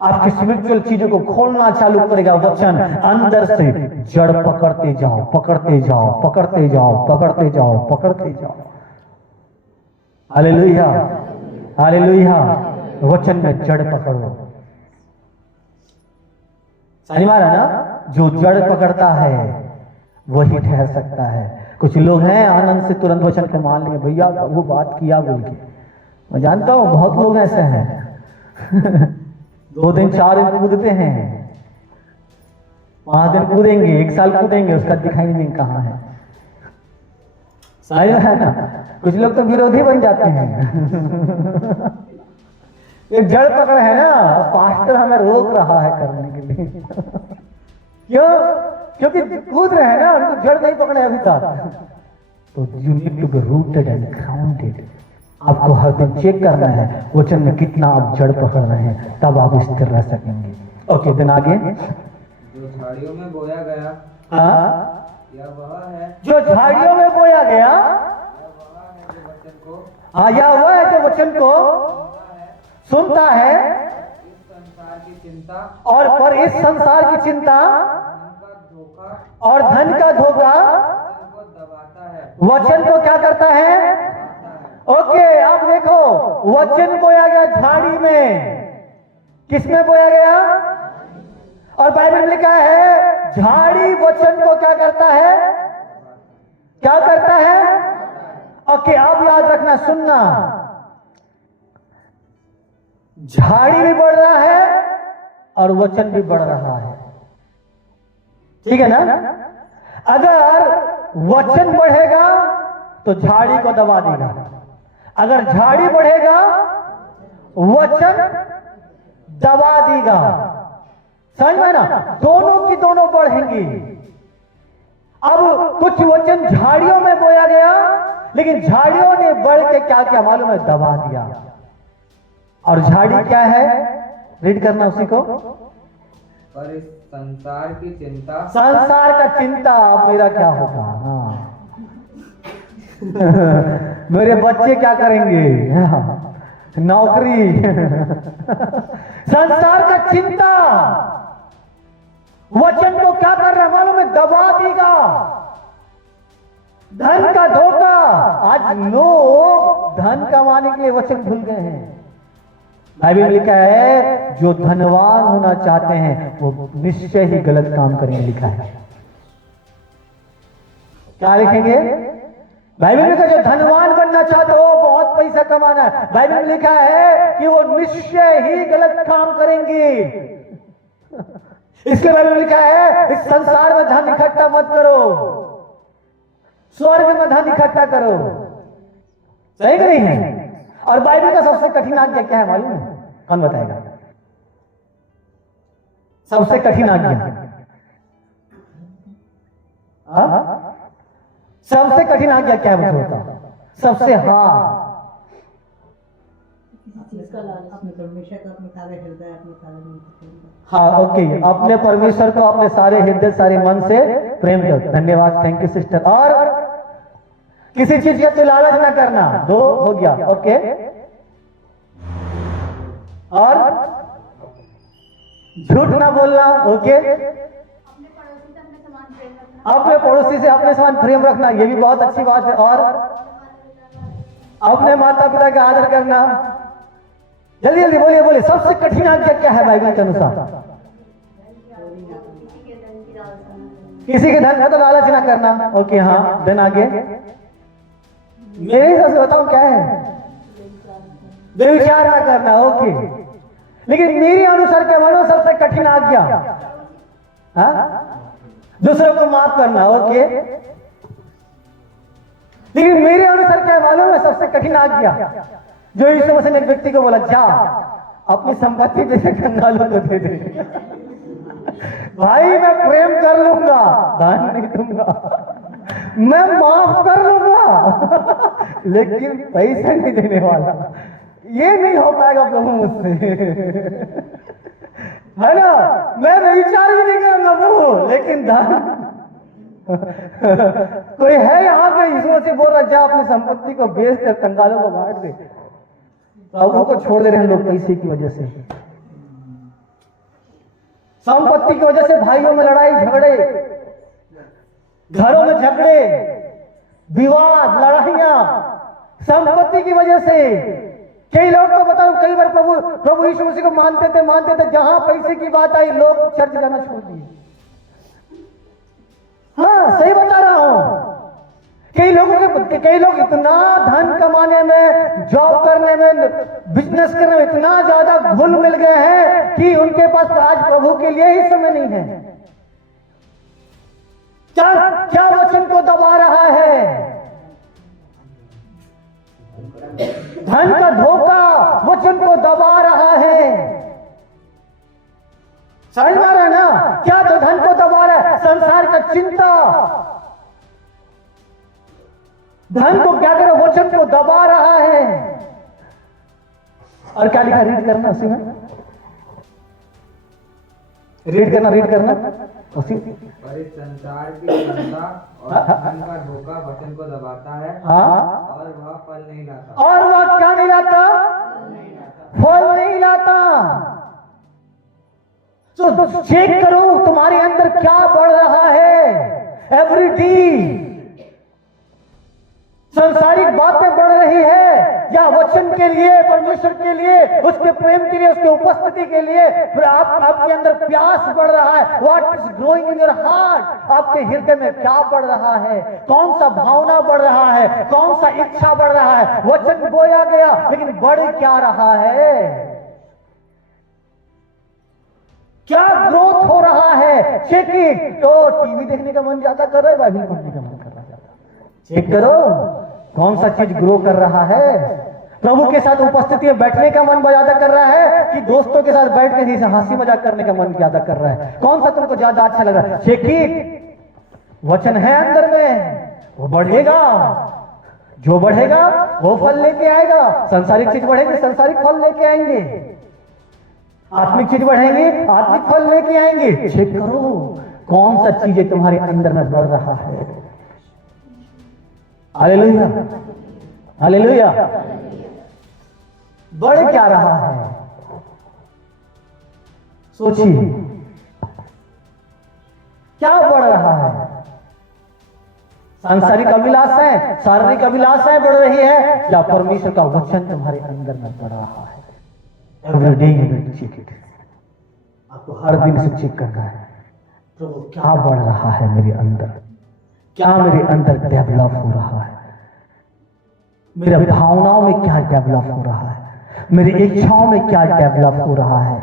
आपकी स्पिरिचुअल चीजों को खोलना चालू करेगा वचन। अंदर से जड़ पकड़ते जाओ, पकड़ते जाओ, पकड़ते जाओ, पकड़ते जाओ, पकड़ते जाओ। Hallelujah, hallelujah. वचन में जड़ पकड़ो। समझ में आ रहा है ना? जो जड़ पकड़ता है वही ठहर सकता है। कुछ लोग हैं आनंद से तुरंत वचन को मान लेंगे, भैया वो बात किया बोल के। मैं जानता हूं बहुत लोग ऐसे हैं। 2 दिन 4 दिन कूदते हैं, 5 दिन कूदेंगे, 1 साल कूदेंगे, उसका दिखाई नहीं कहां है। सही है ना? कुछ लोग तो विरोधी बन जाते हैं। एक जड़ पकड़ है ना, पास्टर हमें रोक रहा है करने के लिए। क्यों? क्योंकि कूद रहे हैं ना, उनको जड़ नहीं पकड़े अभी तक। तो you need to be rooted and grounded. आपको हर दिन चेक करना है वचन में कितना आप जड़ पकड़ रहे हैं, तब आप स्थिर रह सकेंगे। ओके, दिन आगे। जो झाड़ियों में बोया गया, यह वह है जो झाड़ियों में बोया गया, जो वचन को या वह है जो वचन को सुनता है इस संसार की चिंता और पर इस संसार की चिंता धन का धोखा और धन का धोखा वचन को दबाता है, वचन को क्या करता है? ओके, अब देखो, वचन बोया गया झाड़ी में, किसमें बोया गया? और बाइबल में लिखा है झाड़ी वचन को क्या करता है? क्या करता है? ओके, अब याद रखना, सुनना, झाड़ी भी बढ़ रहा है और वचन भी बढ़ रहा है, ठीक है ना? अगर वचन बढ़ेगा तो झाड़ी को दबा देगा, अगर झाड़ी बढ़ेगा वचन दबा देगा। समझ में ना? दोनों की दोनों बढ़ेंगी। अब कुछ वचन झाड़ियों में बोया गया, लेकिन झाड़ियों ने बढ़ के क्या किया मालूम है? दबा दिया। और झाड़ी क्या है? रीड करना उसी को। पर इस संसार की चिंता, संसार का चिंता, अब मेरा क्या होगा? हाँ मेरे बच्चे क्या करेंगे? नौकरी संसार का चिंता वचन को क्या कर रहा है मालूम है? दबा देगा। धन का धोखा, आज लोग धन कमाने के लिए वचन भूल गए हैं। बाइबल में लिखा है जो धनवान होना चाहते हैं वो निश्चय ही गलत काम करेंगे, लिखा है। क्या लिखेंगे? बाइबल में लिखा जो धनवान बनना चाहते हो, बहुत पैसा कमाना है, बाइबल में लिखा है कि वो निश्चय ही गलत काम करेंगे। इसके बारे में लिखा है इस संसार में धन इकट्ठा मत करो, स्वर्ग में धन इकट्ठा करो। सही कि नहीं है? और बाइबल का सबसे कठिन आज्ञा क्या है मालूम है? कौन बताएगा? सबसे कठिन आज्ञा, सबसे कठिन आज्ञा क्या है बताओ? सबसे हार्ड। अपने परमेश्वर को अपने सारे हृदय, अपने सारे मन से प्रेम करो। हाँ, ओके, अपने परमेश्वर को अपने सारे हृदय सारे मन से प्रेम करो। धन्यवाद, थैंक यू सिस्टर। और किसी चीज का तो लालच ना करना, दो हो गया, ओके। और झूठ ना बोलना, ओके। अपने पड़ोसी से अपने समान प्रेम रखना, ये भी बहुत अच्छी बात है। और अपने माता पिता का आदर करना। जल्दी जल्दी बोलिए बोलिए, सबसे कठिन आज्ञा क्या है बाइबल के अनुसार? किसी के धन का तो लालच ना करना, ओके। हाँ, देन आगे मेरे हिसाब से बताओ क्या है? व्यभिचार ना करना, ओके। लेकिन मेरे अनुसार क्या मानो सबसे कठिन आज्ञा? हाँ, दूसरों को माफ करना, ओके। लेकिन मेरे अनुसार क्या मालूम है सबसे कठिन आज्ञा? जो यीशु मसीह ने एक व्यक्ति को बोला, जा अपनी संपत्ति दे कंगालों को दे दे। भाई मैं प्रेम कर लूंगा, दान नहीं दूंगा, मैं माफ कर लूंगा, लेकिन पैसा नहीं देने वाला। ये नहीं हो पाएगा प्रभु मुझसे, है ना? मैं विचार ही नहीं करूंगा प्रभु, लेकिन दान। कोई है यहाँ पे यीशु मसीह बोल रहा जा अपनी संपत्ति को बेच दे, कंगालों को बांट दे। प्रभु को छोड़ दे रहे हैं लोग पैसे की वजह से, संपत्ति की वजह से भाइयों में लड़ाई झगड़े, घरों में झगड़े, विवाद, लड़ाइयां, संपत्ति की वजह से। कई लोग तो बताओ कई बार प्रभु यीशु मसीह को मानते थे, जहां पैसे की बात आई लोग चर्च जाना छोड़ दिए। हाँ, सही बता रहा हूं। कई लोग इतना धन कमाने में, जॉब करने में, बिजनेस करने में इतना ज्यादा घुल मिल गए हैं कि उनके पास आज प्रभु के लिए ही समय नहीं है। क्या वचन को दबा रहा है? धन का धोखा वचन को दबा रहा है। समझ में आ रहा है ना? क्या तो धन को दबा रहा है? संसार का चिंता धन को क्या करो? वचन को दबा रहा है। और क्या लिखा? रीड करना उसी में, रीड करना उसी। पर इस संसार की चिंता और धन का धोखा वचन को दबाता है, हाँ, और वह फल नहीं लाता। और वह क्या नहीं लाता? फल नहीं लाता। तो चेक करो तुम्हारे अंदर क्या बढ़ रहा है एवरी डे। संसारिक बातें बढ़ रही है या वचन के लिए, परमेश्वर के लिए, उसके प्रेम के लिए, उसके उपस्थिति के लिए, फिर आपके अंदर प्यास बढ़ रहा है। What is growing in your heart? आपके हृदय में क्या बढ़ रहा है? कौन सा भावना बढ़ रहा है? कौन सा इच्छा बढ़ रहा है? वचन बोया गया लेकिन बढ़ क्या रहा है? क्या ग्रोथ हो रहा है? Check it. तो टीवी देखने का मन ज्यादा कर रहा है, बाइबल पढ़ने का मन कर रहा है? चेक करो कौन सा चीज ग्रो कर रहा है। प्रभु के साथ उपस्थिति में बैठने का मन ज्यादा कर रहा है कि दोस्तों के साथ बैठ के हंसी मजाक करने का मन ज्यादा कर रहा है? कौन सा तुमको ज्यादा अच्छा लग रहा है? Check it. वचन है अंदर में, वो बढ़ेगा। जो बढ़ेगा वो फल लेके आएगा। सांसारिक चीज बढ़ेगी, सांसारिक फल लेके आएंगे। आत्मिक चीज बढ़ेंगे, आत्मिक फल लेके आएंगे। चेक करो कौन सा चीजें तुम्हारे अंदर में बढ़ रहा है। Hallelujah, hallelujah. बढ़ क्या रहा है? सोचिए क्या बढ़ रहा है? सांसारिक अभिलाषाएं, शारीरिक अभिलाषाएं बढ़ रही है या परमेश्वर का वचन तुम्हारे अंदर में बढ़ रहा है? Every day you will check it. आपको हर दिन से चेक करना है, प्रभु क्या बढ़ रहा है मेरे अंदर? क्या मेरे अंदर डेवलप हो रहा है? मेरे भावनाओं में क्या डेवलप हो रहा है? मेरी इच्छाओं में क्या डेवलप हो रहा है?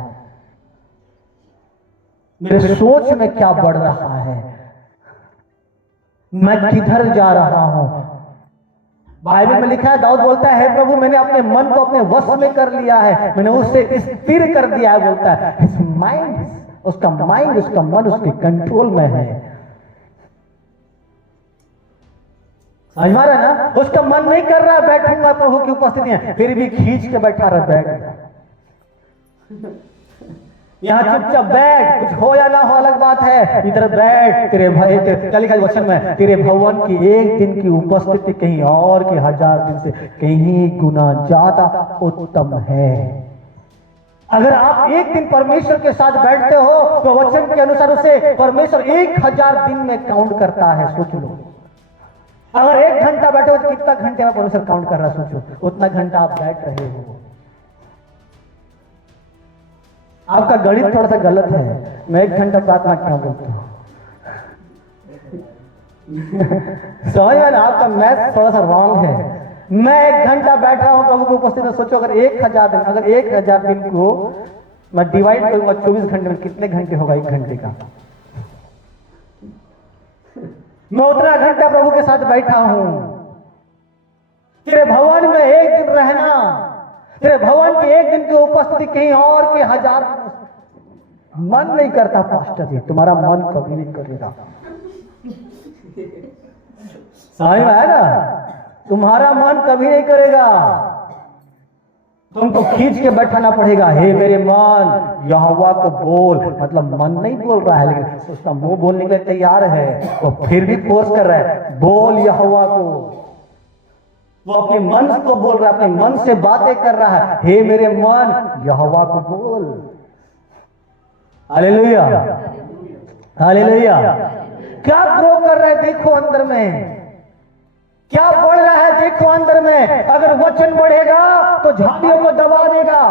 मेरे सोच में क्या बढ़ रहा है? मैं किधर जा रहा हूं? बाइबल में लिखा है, दाऊद बोलता है, हे प्रभु मैंने अपने मन को अपने वश में कर लिया है, मैंने उससे स्थिर कर दिया है। बोलता है हिज माइंड, उसका माइंड, उसका मन उसके कंट्रोल में है। समझ में आ रहा है ना? उसका मन नहीं कर रहा बैठूंगा प्रभु की उपस्थिति में, फिर भी खींच के बैठा रहा, बैठ यहाँ चुपचाप बैठ, कुछ हो या ना हो अलग बात है, इधर बैठ। तेरे भाई कल का वचन में, तेरे भवन की एक दिन की उपस्थिति कहीं और के 1000 दिन से कहीं गुना ज्यादा उत्तम है। अगर आप एक दिन परमेश्वर के साथ बैठते हो तो वचन के अनुसार उसे परमेश्वर 1000 दिन में काउंट करता है। सोच लो, अगर 1 घंटा बैठे हो तो कितना घंटे में परमेश्वर काउंट कर रहा है? सोचो, उतना घंटा आप बैठ रहे हो। आपका गणित थोड़ा सा गलत है। मैं 1 घंटा प्रार्थना क्यों बोलता हूं? समझ में ना? आपका मैथ थोड़ा सा रॉन्ग है। मैं 1 घंटा बैठ रहा हूं प्रभु की उपस्थिति में। सोचो अगर 1000 दिन, अगर 1000 दिन को मैं डिवाइड करूंगा 24 घंटे में, कितने घंटे होगा 1 घंटे का? मैं उतना घंटा प्रभु के साथ बैठा हूं। तेरे भवन में 1 दिन रहना, तेरे भवन की 1 दिन की उपस्थिति कहीं और के 1000 मन नहीं करता। पास्टर जी तुम्हारा मन कभी नहीं करेगा। समझ में आया ना? तुम्हारा मन कभी नहीं करेगा। तुमको खींच के बैठाना पड़ेगा। हे मेरे मन यहोवा को बोल, मतलब मन नहीं बोल रहा है लेकिन उसका मुंह बोलने के लिए तैयार है, वो फिर भी फोर्स कर रहा है, बोल यहोवा को। वो अपने मन को बोल रहा है, अपने मन से बातें कर रहा है। हे मेरे मन यहोवा को बोल। Hallelujah, hallelujah. क्या ग्रो कर रहा है देखो अंदर में, क्या बढ़ रहा है देखो अंदर में। अगर वचन बढ़ेगा तो झाड़ियों को दबा देगा,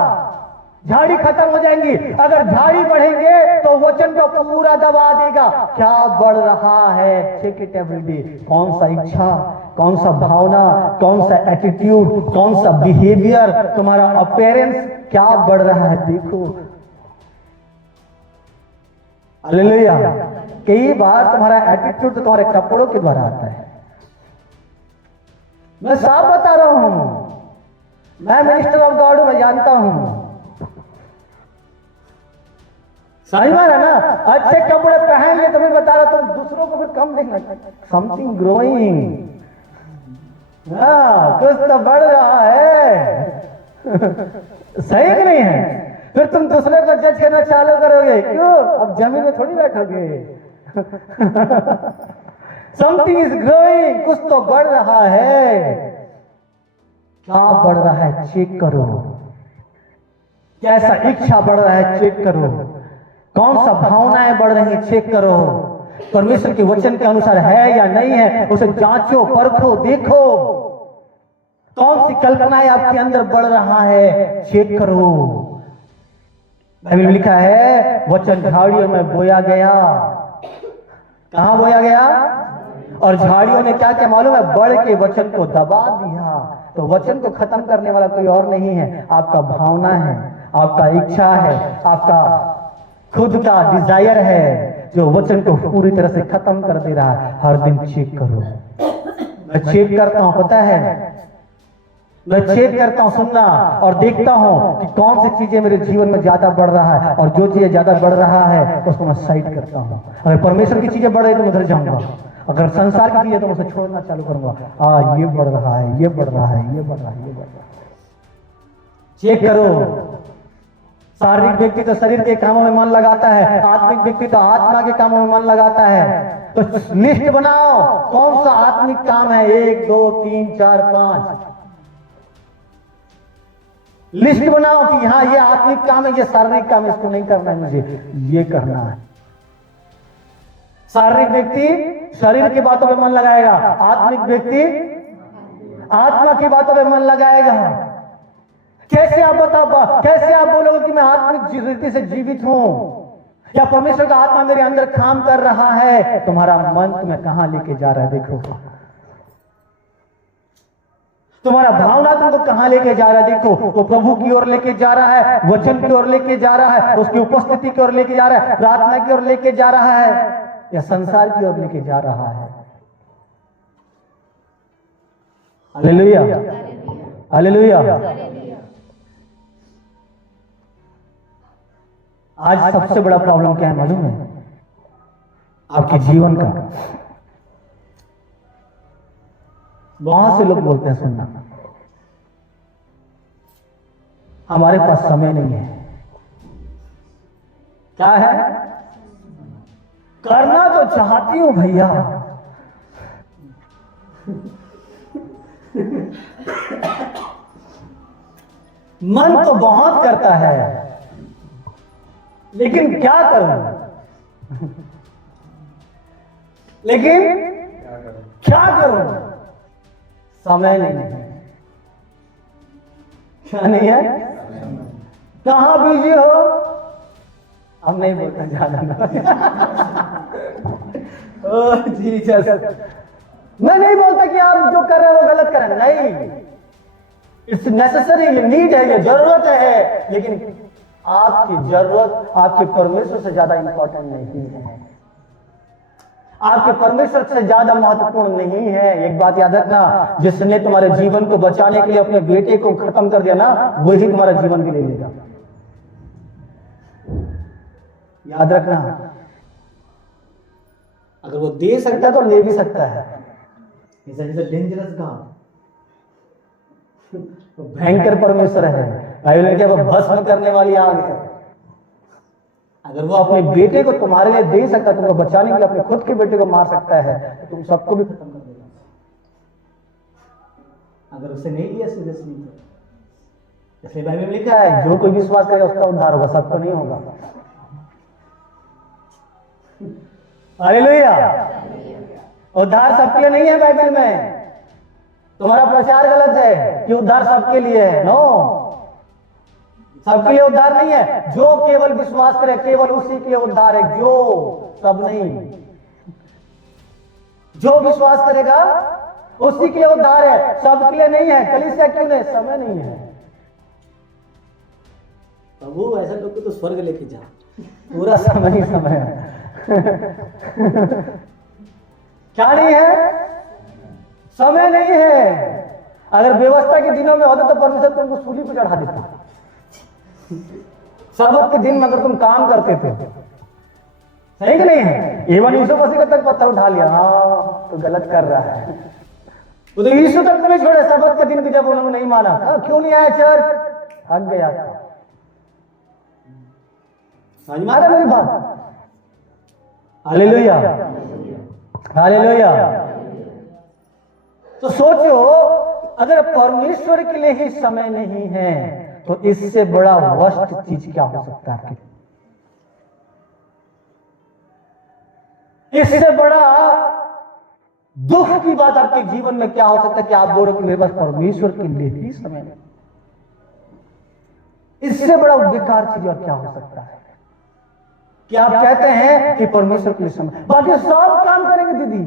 झाड़ी खत्म हो जाएंगी। अगर झाड़ी बढ़ेंगे तो वचन को पूरा दबा देगा। क्या बढ़ रहा है? Check it every day. कौन सा इच्छा, कौन सा भावना, कौन सा एटीट्यूड, कौन सा बिहेवियर, तुम्हारा अपीयरेंस क्या बढ़ रहा है देखो। हालेलुया। कई बार तुम्हारा एटीट्यूड तो तुम्हारे कपड़ों के द्वारा आता है। मैं साफ बता रहा हूं, मैं मिनिस्टर ऑफ गॉड, मैं जानता हूं। समझ में आ रहा ना? अच्छे कपड़े पहन लिए तो मैं बता रहा, तुम दूसरों को फिर कम देखना। समथिंग ग्रोइंग, कुछ तो बढ़ रहा है। सही कि नहीं है? फिर तुम दूसरे को जज करना चालू करोगे। क्यों? अब जमीन में थोड़ी बैठोगे। समथिंग इज ग्रोइंग, कुछ तो बढ़ रहा है। क्या बढ़ रहा है चेक करो। कैसा इच्छा बढ़ रहा है चेक करो। कौन सा भावनाएं बढ़ रही है चेक करो। परमेश्वर के वचन के अनुसार है या नहीं है, उसे जांचो, परखो, देखो। कौन सी कल्पनाएं आपके अंदर बढ़ रहा है, चेक करो। बाइबल में लिखा है वचन झाड़ियों में बोया गया। कहां बोया गया? और झाड़ियों ने क्या क्या मालूम है? बढ़ के वचन को दबा दिया। तो वचन को खत्म करने वाला कोई और नहीं है, आपका भावना है, आपका इच्छा है, आपका खुद का डिजायर है, जो वचन को पूरी तरह से खत्म कर दे रहा है। हर दिन चेक करो। मैं चेक करता हूं, पता है, मैं चेक करता हूं सुनना, और देखता हूं कि कौन सी चीजें मेरे जीवन में ज्यादा बढ़ रहा है, और जो चीजें ज्यादा बढ़ रहा है उसको मैं साइड करता हूं। अगर परमेश्वर की चीजें बढ़ रही तो मैं उधर जाऊंगा, अगर संसार की चीजें तो मैं उसे छोड़ना चालू करूंगा। ये बढ़ रहा है, ये बढ़ रहा है, ये बढ़ रहा है, ये बढ़ रहा है। चेक करो। शारीरिक व्यक्ति तो शरीर के कामों में मन लगाता है, आत्मिक व्यक्ति तो आत्मा के कामों में मन लगाता है। तो लिस्ट बनाओ, कौन सा आत्मिक काम है? 1 2 3 4 5 लिस्ट बनाओ कि हाँ ये आत्मिक काम है, ये शारीरिक काम है, इसको नहीं करना है, मुझे ये करना है। शारीरिक व्यक्ति शरीर की बातों पे मन लगाएगा, आत्मिक व्यक्ति आत्मा की बातों पे मन लगाएगा। कैसे आप बताओ, कैसे आप बोलोगे कि मैं आत्मिक रीति से जीवित हूं, या परमेश्वर का आत्मा मेरे अंदर काम कर रहा है? तुम्हारा मन तुम्हें कहां लेके जा रहा है? देखो, तुम्हारा भावना तुमको कहां लेके जा रहा है? देखो, वो प्रभु की ओर लेके जा रहा है, वचन की ओर लेके जा रहा है, उसकी उपस्थिति की ओर लेके जा रहा है, प्रार्थना की ओर लेके जा रहा है, या संसार की ओर लेके जा रहा है? Hallelujah, hallelujah. आज सबसे बड़ा प्रॉब्लम क्या है मालूम है? आपके जीवन का। बहुत से लोग बोलते हैं, सुनना, हमारे पास समय नहीं है। क्या है? करना तो चाहती हूं भैया, मन तो बहुत करता है, लेकिन क्या करूं? लेकिन क्या करूं? समय नहीं है। क्या नहीं है? कहां बिजी हो? हम नहीं बोलते ज्यादा। ओह जीसस, मैं नहीं बोलता कि आप जो कर रहे हो वो गलत कर रहे हैं, नहीं, इट्स नेसेसरी, ये नीड है, ये जरूरत है, लेकिन आपकी जरूरत आपके परमेश्वर से ज्यादा इंपॉर्टेंट नहीं है, आपके परमेश्वर से ज्यादा महत्वपूर्ण नहीं है। एक बात याद रखना, जिसने तुम्हारे जीवन को बचाने के लिए अपने बेटे को खत्म कर दिया ना, वही तुम्हारा जीवन भी ले लेगा। याद रखना, अगर वो दे सकता है तो ले भी सकता है। डेंजरस गॉड, भयंकर परमेश्वर है। बाइबल में क्या, वो भस्म करने वाली आग है। अगर वो अपने बेटे को तुम्हारे लिए दे सकता है, तुमको बचाने के लिए अपने खुद के बेटे को मार सकता है, तो तुम सबको भी खत्म कर देगा। अगर उसे नहीं लिया सीरियसली तो, इसलिए बाइबल में लिखा है जो कोई विश्वास करेगा उसका उद्धार होगा, सबको नहीं होगा। हालेलुया। उद्धार सबके लिए नहीं है बाइबल में। तुम्हारा प्रचार गलत है कि उद्धार सबके लिए है। नो, सबके लिए उद्धार नहीं है। जो केवल विश्वास करे केवल उसी के लिए उद्धार है, जो सब नहीं। जो विश्वास करेगा उसी के लिए उद्धार है, सबके लिए नहीं है। कलीसिया क्यों नहीं? समय नहीं है। प्रभु ऐसा लोग तो स्वर्ग लेके जा, पूरा समय ही समय है। क्या नहीं है? समय नहीं है। अगर व्यवस्था के दिनों में होता तो परमेश्वर तुमको सूली पर चढ़ा देता। सबत के दिन में अगर तुम काम करते थे, सही कि नहीं है? एवं यीशु मसीह तक पत्थर उठा लिया, हाँ तो गलत कर रहा है। तो यीशु तक नहीं छोड़े, सबत के दिन भी जब उन्होंने नहीं माना, क्यों नहीं आया चर्च? थक गया था। समझ में आ रहा है मेरी बात? Hallelujah, hallelujah. तो सोचो, अगर परमेश्वर के लिए ही समय नहीं है तो इससे बड़ा वर्स्ट चीज क्या हो सकता है? इससे बड़ा दुख की बात आपके जीवन में क्या हो सकता है कि आप बोल रहे हो कि मेरे पास परमेश्वर के लिए ही समय नहीं। इससे बड़ा बेकार चीज और क्या हो सकता है कि आप कहते हैं कि परमेश्वर के लिए समय, बाकी सब काम करेंगे दीदी,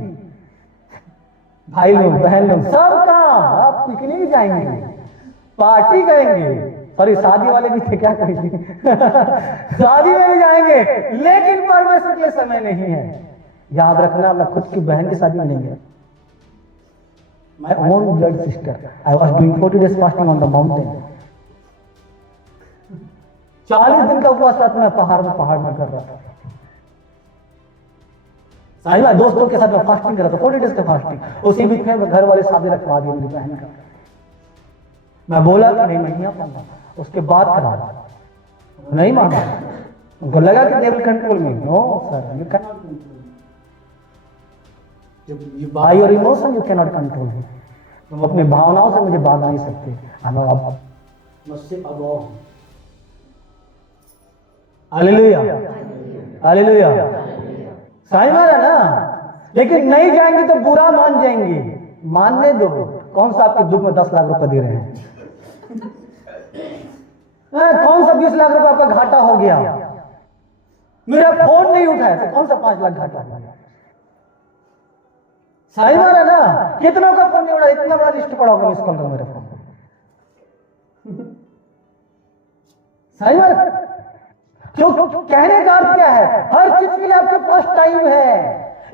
भाई लोग, बहन लोग, सब काम, आप पिकनिक जाएंगे, पार्टी करेंगे, सॉरी शादी वाले भी थे, क्या करेंगे शादी में भी जाएंगे, लेकिन परमेश्वर के लिए समय नहीं है। याद रखना, मैं खुद की बहन की शादी में नहीं गया। My own blood sister, I was doing 40 days fasting on the mountain. 40 दिन का उपवास रात में पहाड़ में कर रहा था। साहिबा दोस्तों के साथ मैं फास्टिंग कर रहा था, 40 days का फास्टिंग। उसी बीच में घर वाले शादी रखवा दिए मेरी बहन का। मैं बोला कि नहीं मैं नहीं आ पाऊंगा, उसके बाद करा, नहीं माना। उनको लगा कि they will control me. No sir, you can not control, by your emotion you can not control. तुम अपनी भावनाओं से मुझे बांध नहीं सकते। अब मुझसे अबोव। Hallelujah, hallelujah. सही माना ना, लेकिन नहीं जाएंगे तो बुरा मान जाएंगे। मानने दो, कौन सा आपके दुख में 10 लाख रुपए दे रहे हैं? कौन सा 20 लाख रुपए आपका घाटा हो गया? मेरा फोन नहीं उठाया तो कौन सा 5 लाख घाटा हो गया? सही माना ना, कितनों का फोन नहीं उठा, इतना बड़ा लिस्ट पड़ा होगा मिस कॉल का मेरे फोन। सही माना, क्यों? कहने का अर्थ क्या है? हर चीज के लिए आपके पास टाइम है।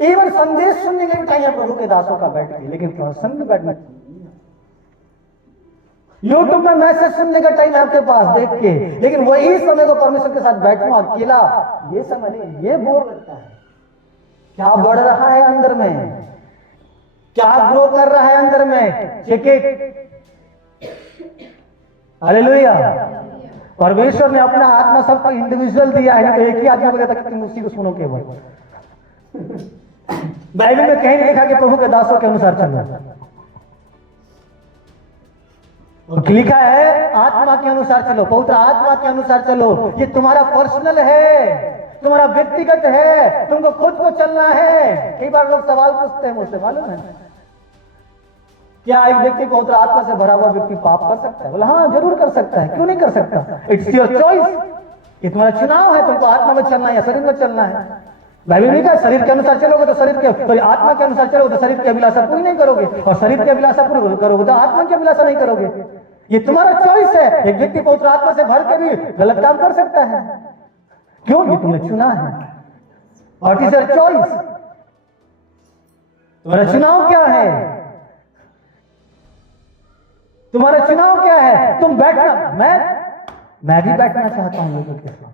इवन संदेश सुनने के लिए टाइम है प्रभु के दासों का बैठ के, लेकिन प्रसंग में बैठना, यूट्यूब में मैसेज सुनने का टाइम है आपके पास देख के, लेकिन वही समय को परमेश्वर के साथ बैठूं अकेला, ये समय नहीं, ये बोर लगता है। क्या बढ़ रहा है अंदर में? क्या ग्रो कर रहा है अंदर में? Check it. हालेलुया। परमेश्वर ने अपना आत्मा सबको इंडिविजुअल दिया है, एक ही आदमी को देता कि तुम उसी को सुनो केवल। बाइबल में कहीं लिखा कि प्रभु के दासों के अनुसार चलो, लिखा है आत्मा के अनुसार चलो, पवित्र आत्मा के अनुसार चलो। ये तुम्हारा पर्सनल है, तुम्हारा व्यक्तिगत है, तुमको खुद को चलना है। कई बार लोग सवाल पूछते हैं मुझसे, मालूम है क्या एक व्यक्ति पवित्र आत्मा से भरा हुआ व्यक्ति पाप कर सकता है? बोला हाँ जरूर कर सकता है, क्यों नहीं कर सकता? इट्स योर चॉइस, ये तुम्हारा चुनाव है, तुमको आत्मा में चलना है या शरीर में चलना है। बाइबल में कहा शरीर के अनुसार चलोगे तो शरीर के, तो आत्मा के अनुसार चलोगे तो शरीर की अभिलाषा पूरी नहीं करोगे, और शरीर की अभिलाषा पूरी करोगे तो आत्मा की अभिलाषा नहीं करोगे। ये तुम्हारा चॉइस है। एक व्यक्ति पवित्र आत्मा से भर के भी गलत काम कर सकता है, क्यों? ये तुमने चुना है, व्हाट इज योर चॉइस? तुम्हारा चुनाव क्या है? तुम्हारा चुनाव क्या है? तुम बैठना, मैं भी बैठना चाहता हूं लोगों के साथ,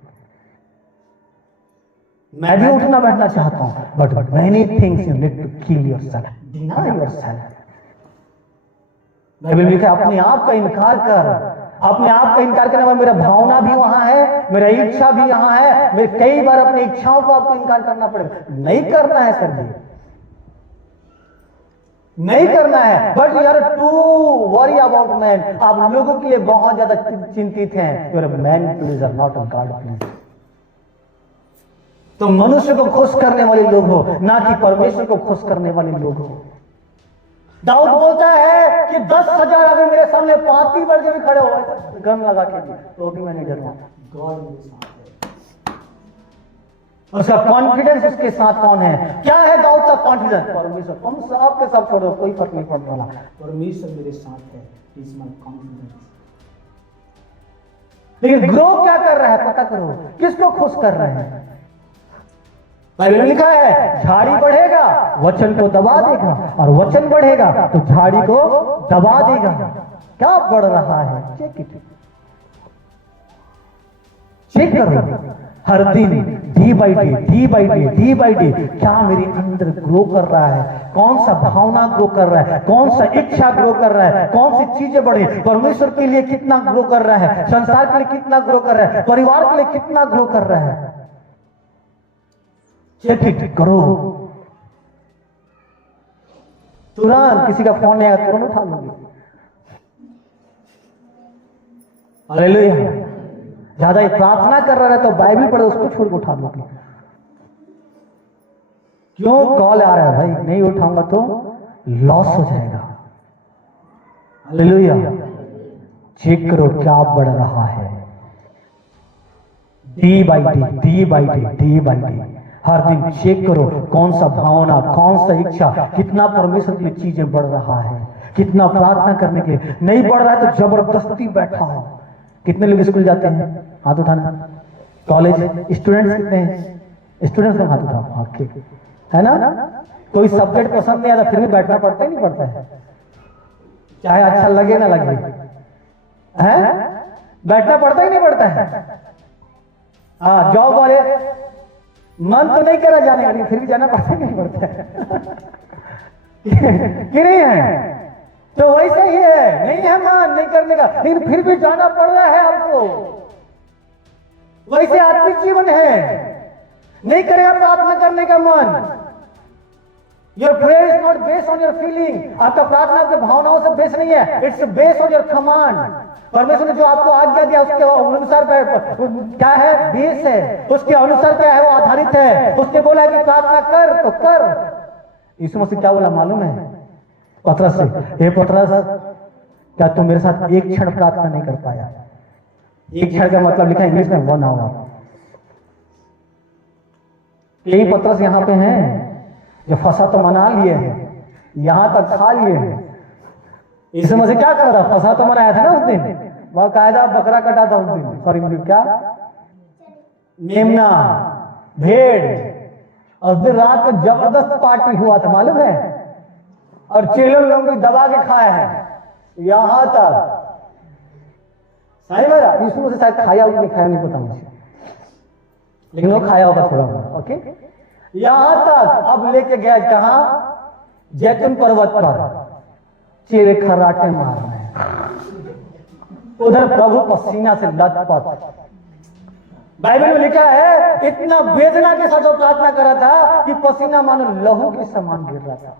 मैं भी उठना बैठना चाहता हूं, but many things you need to kill yourself, deny yourself. Bible में लिखा है अपने आप का इनकार कर, अपने आप का इनकार करने में मेरा भावना भी वहां है, मेरा इच्छा भी यहां है। मेरे कई बार अपनी इच्छाओं को आपको इनकार करना पड़ेगा, नहीं करना है सर जी, नहीं करना है, but you are to worry about man. आप लोगों के लिए बहुत ज्यादा चिंतित हैं। You are a man pleaser, not a God pleaser. तो मनुष्य को खुश करने वाले लोग हो, ना कि परमेश्वर को खुश करने वाले लोग हो। दाऊद बोलता है कि 10,000 आदमी मेरे सामने पांति बढ़ के भी खड़े हो गए गन लगा के, तो भी मैं नहीं डरना, गॉड मेरे साथ है। उसका कॉन्फिडेंस उसके साथ कौन है? क्या है दाऊद का कॉन्फिडेंस? परमेश्वर। हम सब के सब छोड़ो, कोई फर्क नहीं पड़ने वाला, परमेश्वर मेरे साथ है, इज माय कॉन्फिडेंस। लेकिन ग्रो क्या कर रहा है? पता करो किसको खुश कर रहे हैं। बाइबल में लिखा है झाड़ी बढ़ेगा, वचन को दबा देगा, और वचन बढ़ेगा तो झाड़ी को दबा देगा। क्या बढ़ रहा है? चेक इट, चेक करो हर दिन, डी बाई डे, क्या मेरे अंदर ग्रो कर रहा है? कौन सा भावना ग्रो कर रहा है? कौन सा इच्छा ग्रो कर रहा है? कौन सी चीजें बढ़े? परमेश्वर के लिए कितना ग्रो कर रहा है? संसार के लिए कितना ग्रो कर रहा है? परिवार के लिए कितना ग्रो कर रहा है? चेक इट करो। तुरंत किसी का फोन नहीं आया, तुरंत उठा लोगे। हालेलुया। ज्यादा ही प्रार्थना कर रहा है तो बाइबल पढ़ो, उसको छोड़ के उठा लोगे। क्यों? कॉल आ रहा है भाई, नहीं उठाऊंगा तो लॉस हो जाएगा। हालेलुया। चेक करो क्या बढ़ रहा है, डी बाई डी। हर दिन चेक करो कौन सा भावना, कौन सा इच्छा, कितना परमेश्वर की चीजें बढ़ रहा है, कितना प्रार्थना करने के लिए नहीं बढ़ रहा है तो जबरदस्ती बैठा हो। कितने लोग स्कूल जाते हैं? हाथ उठाना। कॉलेज स्टूडेंट्स कितने हैं? स्टूडेंट्स का हाथ उठाओ। ओके, है ना? कोई सब्जेक्ट पसंद नहीं आता फिर भी बैठना पड़ता है, नहीं पड़ता है? चाहे अच्छा लगे ना लगे, है बैठना पड़ता ही नहीं पड़ता है। हाँ, जॉब वाले मन तो नहीं करा जाने का, फिर भी जाना पड़ता ही नहीं पड़ता है कि नहीं है? तो वैसे ही है, नहीं है मन नहीं करने का, लेकिन फिर भी जाना पड़ रहा है हमको। वैसे आत्मिक जीवन है, नहीं करेगा प्रार्थना करने का मन। Your prayer is not based on your feeling. आपका प्रार्थना आपकी भावनाओं से बेस्ड नहीं है, it's based on your command. परमेश्वर ने जो आपको आज्ञा दिया उसके अनुसार क्या है, बेस है, उसके अनुसार क्या है, वो आधारित है। उसने बोला है कि प्रार्थना कर तो कर। यीशु मसीह क्या बोला मालूम है पतरस से? हे पतरस, क्या तुम मेरे साथ एक क्षण प्रार्थना नहीं कर पाया? एक क्षण का मतलब लिखा है इंग्लिश में 1 आवर। यही पतरस यहां पे हैं जो फंसा तो मना लिए हैं, यहां तक खा लिए हैं। यीशु मसीह क्या कर रहा? फंसा तो मनाया था ना उस दिन, वह कायदा बकरा कटा था उस दिन, सॉरी क्या मेमना भेड़, और दिन रात को जबरदस्त पार्टी हुआ था मालूम है, और चेलों लोगों को दबा के खाया है यहां तक। सही मेरा यीशु मसीह शायद खाया होगा नहीं खाया नहीं पता मुझे, लेकिन वो खाया होगा थोड़ा बहुत। ओके, यहां तक अब लेके गया कहां? जैतून पर्वत पर चेहरे खर्राटे मार रहे हैं। उधर प्रभु पसीना से लथपथ। बाइबल में लिखा है इतना वेदना के साथ वो प्रार्थना कर रहा था कि पसीना मानो लहू के समान गिर रहा था।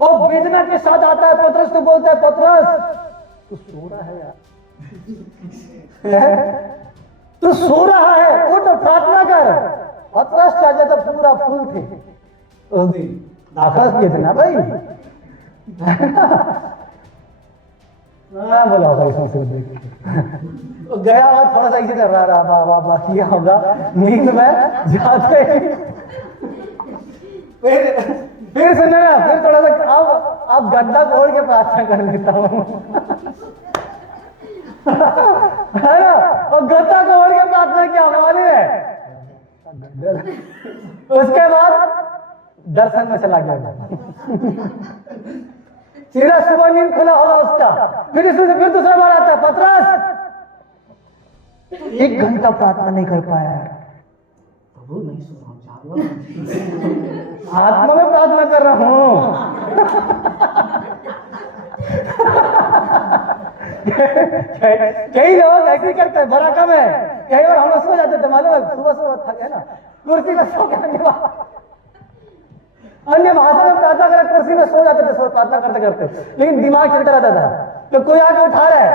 और वेदना के साथ आता है पतरस तो बोलता है, पतरस तू सो रहा है यार, तू सो रहा है, वो तो प्रार्थना कर। पतरस चाचा तो पूरा फूल थे उस दिन, दाखिल किए थे ना भाई। बोला होगा इसमें से गया और थोड़ा सा इसे कर रहा वाह किया होगा नींद में जाते फिर सुना ना, फिर थोड़ा सा अब गड्ढा खोल के प्रार्थना कर लेता हूँ है ना, और गड्ढा खोल के प्रार्थना किया हमारे है। उसके बाद दर्शन में चला गया सीधा सुबह नींद खुला होगा उसका, फिर दूसरा बार आता है, पतरस 1 घंटा प्रार्थना नहीं कर पाया यार। प्रभु नहीं सुन रहा, आत्मा में प्रार्थना कर रहा हूं कई लोग ऐसे करते हैं, बड़ा कम है। कई बार हम सो जाते थे मालूम है, सुबह थके ना, कुर्सी में सो के अन्य भाषा में प्रार्थना कर, कुर्सी में सो जाते थे प्रार्थना करते करते, लेकिन दिमाग चलता रहता था। तो कोई आके उठा रहा है,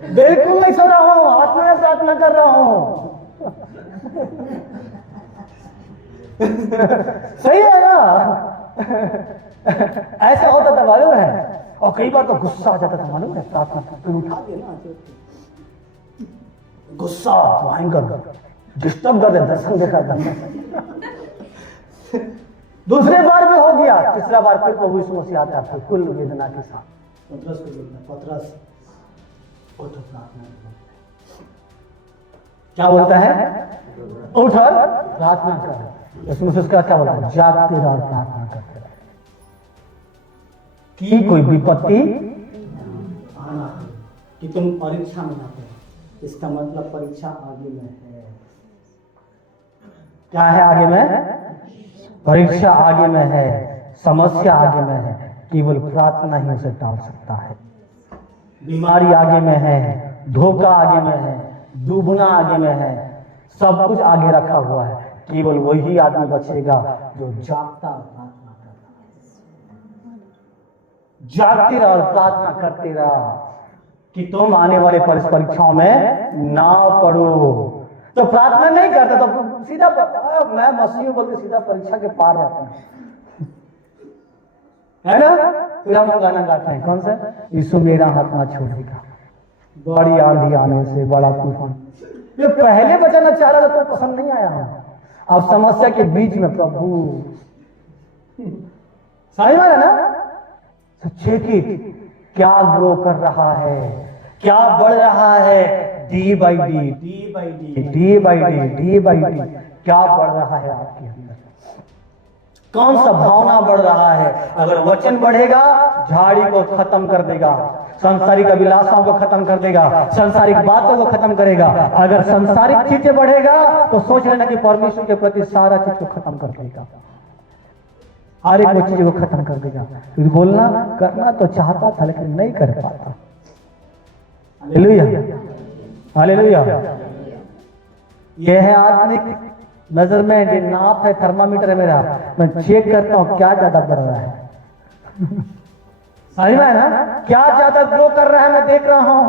बिल्कुल नहीं सो रहा हूं, आत्मा में प्रार्थना कर रहा हूं सही है ना? ऐसा होता था मालूम है। और कई बार तो गुस्सा आ जाता था मालूम है, प्रार्थना फिर उठा दिया ना, गुस्सा भयंकर डिस्टर्ब कर दे, दर्शन देखा था। दूसरे बार भी हो गया, तीसरा बार फिर प्रभु यीशु मसीह आता है फुल वेदना के साथ। पतरस को बोलता, पतरस उठ प्रार्थना कर। क्या बोलता है? उठ और प्रार्थना कर। यीशु मसीह उसका क्या बोला? जागते रहो और प्रार्थना करते रहो कि कोई विपत्ति आना है, कि तुम परीक्षा में ना पड़ो। इसका मतलब परीक्षा आगे में है। क्या है आगे में? परीक्षा आगे में है, समस्या आगे में है, केवल प्रार्थना ही उसे टाल सकता है। बीमारी आगे में है, धोखा आगे में है, डूबना आगे में है, सब कुछ आगे रखा हुआ है। केवल वही आदमी बचेगा जो जागता और प्रार्थना करता है। जागते रहो और प्रार्थना करते रहो कि तुम आने वाले परीक्षाओं में ना पढ़ो। तो प्रार्थना नहीं करते तो सीधा मैं मसीह बोल के सीधा परीक्षा के पार जाता हूँ, है ना। फिर हम गाना गाते हैं, कौन सा? यीशु मेरा हाथ ना छोड़ेगा, बड़ी आंधी आने से बड़ा तूफान। ये पहले बचाना चाह रहा था तो पसंद नहीं आया हूं, अब समस्या के बीच में प्रभु समझ में आया ना। सच्चे की क्या ग्रो कर रहा है, क्या बढ़ रहा है, D by D, D by D, D by D, D by D, क्या बढ़ रहा है आपके अंदर, कौन सा भावना बढ़ रहा है। अगर वचन बढ़ेगा झाड़ी को खत्म कर देगा, सांसारिक अभिलाषाओं को खत्म कर देगा, सांसारिक बातों को खत्म करेगा। अगर सांसारिक चीजें बढ़ेगा तो सोच लेना कि परमेश्वर के प्रति सारा चीज को खत्म कर देगा, हर एक चीज को खत्म कर देगा। फिर बोलना करना तो चाहता था लेकिन नहीं कर पाता। Hallelujah, hallelujah. यह है आत्मिक नजर में ये नाप है, थर्मामीटर है मेरा, मैं चेक करता हूं क्या ज्यादा बढ़ रहा है। समझ में है ना, क्या ज्यादा ग्रो कर रहा है मैं देख रहा हूं,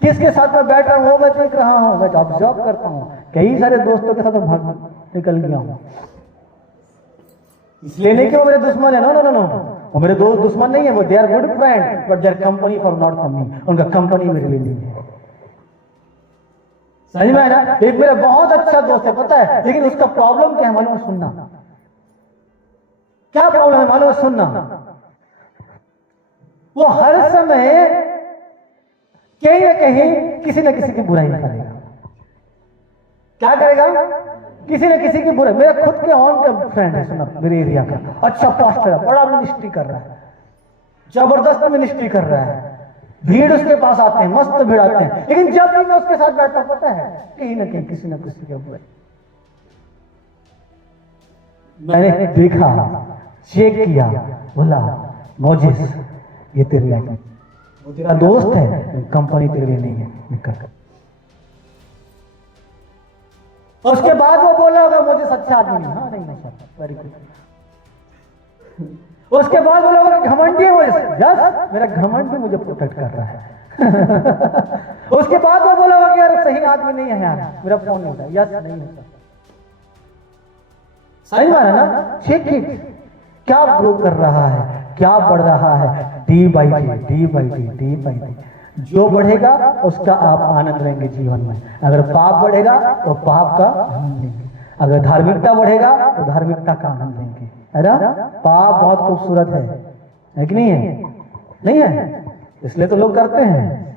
किसके साथ में बैठ रहा हूं वो मैं देख रहा हूं, मैं ऑब्जर्व करता हूं। कई सारे दोस्तों के साथ मैं भाग निकल गया हूं, इसलिए नहीं कि वो मेरे दुश्मन है, नो नो नो नो, वो मेरे दोस्त दुश्मन नहीं है, वो they are good friend but there company for not for me, उनका कंपनी मेरे लिए नहीं है। समझ में है ना। एक मेरा बहुत अच्छा दोस्त है पता है, लेकिन उसका प्रॉब्लम क्या है मालूम? सुनना। क्या प्रॉब्लम है मालूम? सुनना। वो हर समय कहीं ना कहीं किसी न किसी की बुराई करेगा। क्या करेगा? किसी न किसी की बुराई। मेरा खुद के ऑन का फ्रेंड है, सुना, मेरे एरिया का अच्छा पास्टर है, बड़ा मिनिस्ट्री कर रहा है, जबरदस्त मिनिस्ट्री कर रहा है, भीड़ उसके पास आते हैं, मस्त भीड़ आते हैं, लेकिन जब भी मैं उसके साथ बैठता हूं पता है कहीं ना कहीं किसी न किसी के बुराई। मैंने देखा, चेक किया, बोला मोजेस ये तेरे लिए नहीं, वो तेरा दोस्त है, कंपनी तेरे लिए नहीं है, निकल। और उसके बाद वो बोला होगा मुझे अच्छा आदमी नहीं, हाँ नहीं अच्छा, वेरी गुड। उसके बाद बोला होगा घमंडी है मुझे, यस मेरा घमंड भी मुझे प्रोटेक्ट कर रहा है। उसके बाद वो बोला होगा कि यार सही आदमी नहीं है यार, मेरा फोन नहीं होता, यस नहीं होता। सही बात है ना। ठीक ठीक, क्या ग्रो कर रहा है, क्या बढ़ रहा है, D by D, D by D, D by D. जो बढ़ेगा उसका आप आनंद लेंगे जीवन में। अगर पाप बढ़ेगा तो पाप का आनंद लेंगे, अगर धार्मिकता बढ़ेगा तो धार्मिकता का आनंद लेंगे, है ना। पाप बहुत खूबसूरत है कि नहीं है? नहीं है, इसलिए तो लोग करते हैं।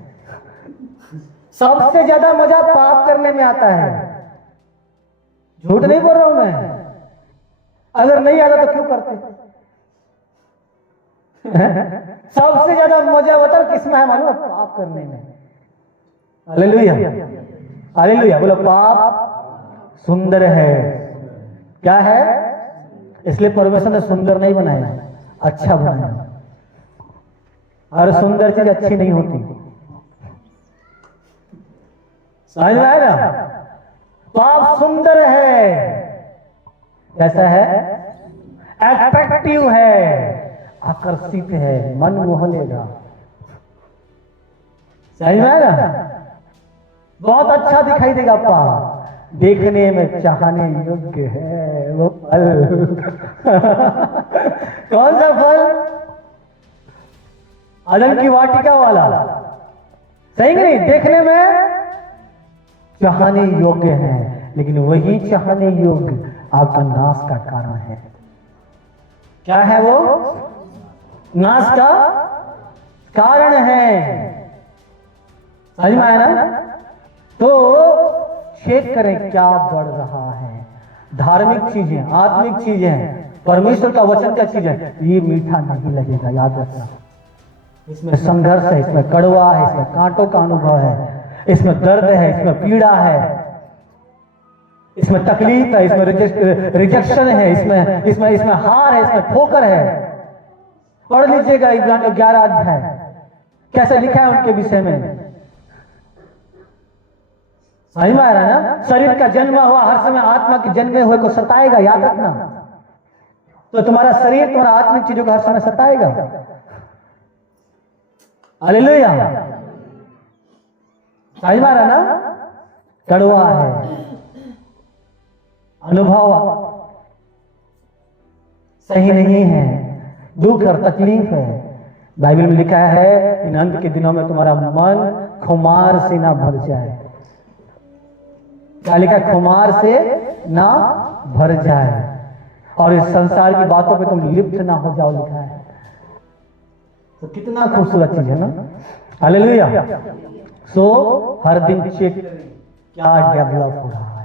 सबसे ज्यादा मजा पाप करने में आता है, झूठ नहीं बोल रहा हूं मैं। अगर नहीं आता तो क्यों करते? सबसे ज्यादा मजा बता किसमें है मालूम? पाप करने में। Hallelujah, hallelujah. बोलो पाप सुंदर है। क्या है? इसलिए परमेश्वर ने सुंदर नहीं बनाया, अच्छा बनाया। हर सुंदर चीज अच्छी नहीं होती, समझ में आया ना। पाप सुंदर है, कैसा है? अट्रैक्टिव है, आकर्षित है, मन मोह लेगा। समझ में आया ना। बहुत अच्छा दिखाई देगा पाप, देखने में चाहने योग्य है वो फल। कौन सा फल? अदन की वाटिका वाला, सही नहीं? देखने में चाहने योग्य है, लेकिन वही चाहने योग्य आपका नाश का कारण है। क्या है वो? नाश का कारण है। समझ में आया ना। तो चेक करें क्या बढ़ रहा है। धार्मिक चीजें, आत्मिक चीजें, परमेश्वर का वचन क्या चीज है, ये मीठा नहीं लगेगा, याद रखना। इसमें संघर्ष है, इसमें कड़वा है, इसमें कांटों का अनुभव है, इसमें दर्द है, इसमें पीड़ा है, इसमें तकलीफ है, इसमें रिजेक्शन है, इसमें हार है, इसमें ठोकर है। पढ़ लीजिएगा इब्रानियों 11 अध्याय, कैसे लिखा है उनके विषय में। समझ में आ रहा है ना। शरीर का जन्म हुआ हर समय आत्मा के जन्मे हुए को सताएगा, याद रखना। तो तुम्हारा शरीर तुम्हारा आत्मिक चीजों को हर समय सताएगा। हालेलुया। समझ में आ रहा है ना। कड़वा है, अनुभव सही नहीं है, दुख और तकलीफ है। बाइबल में लिखा है इन अंत के दिनों में तुम्हारा मन खुमार से ना भर जाए। क्या लिखा? खुमार से ना भर जाए और इस संसार की बातों पे तुम लिप्त ना हो जाओ, लिखा है। तो कितना खूबसूरत चीज है ना। हालेलुया। सो हर दिन चेक करें क्या डेवलप हो रहा है,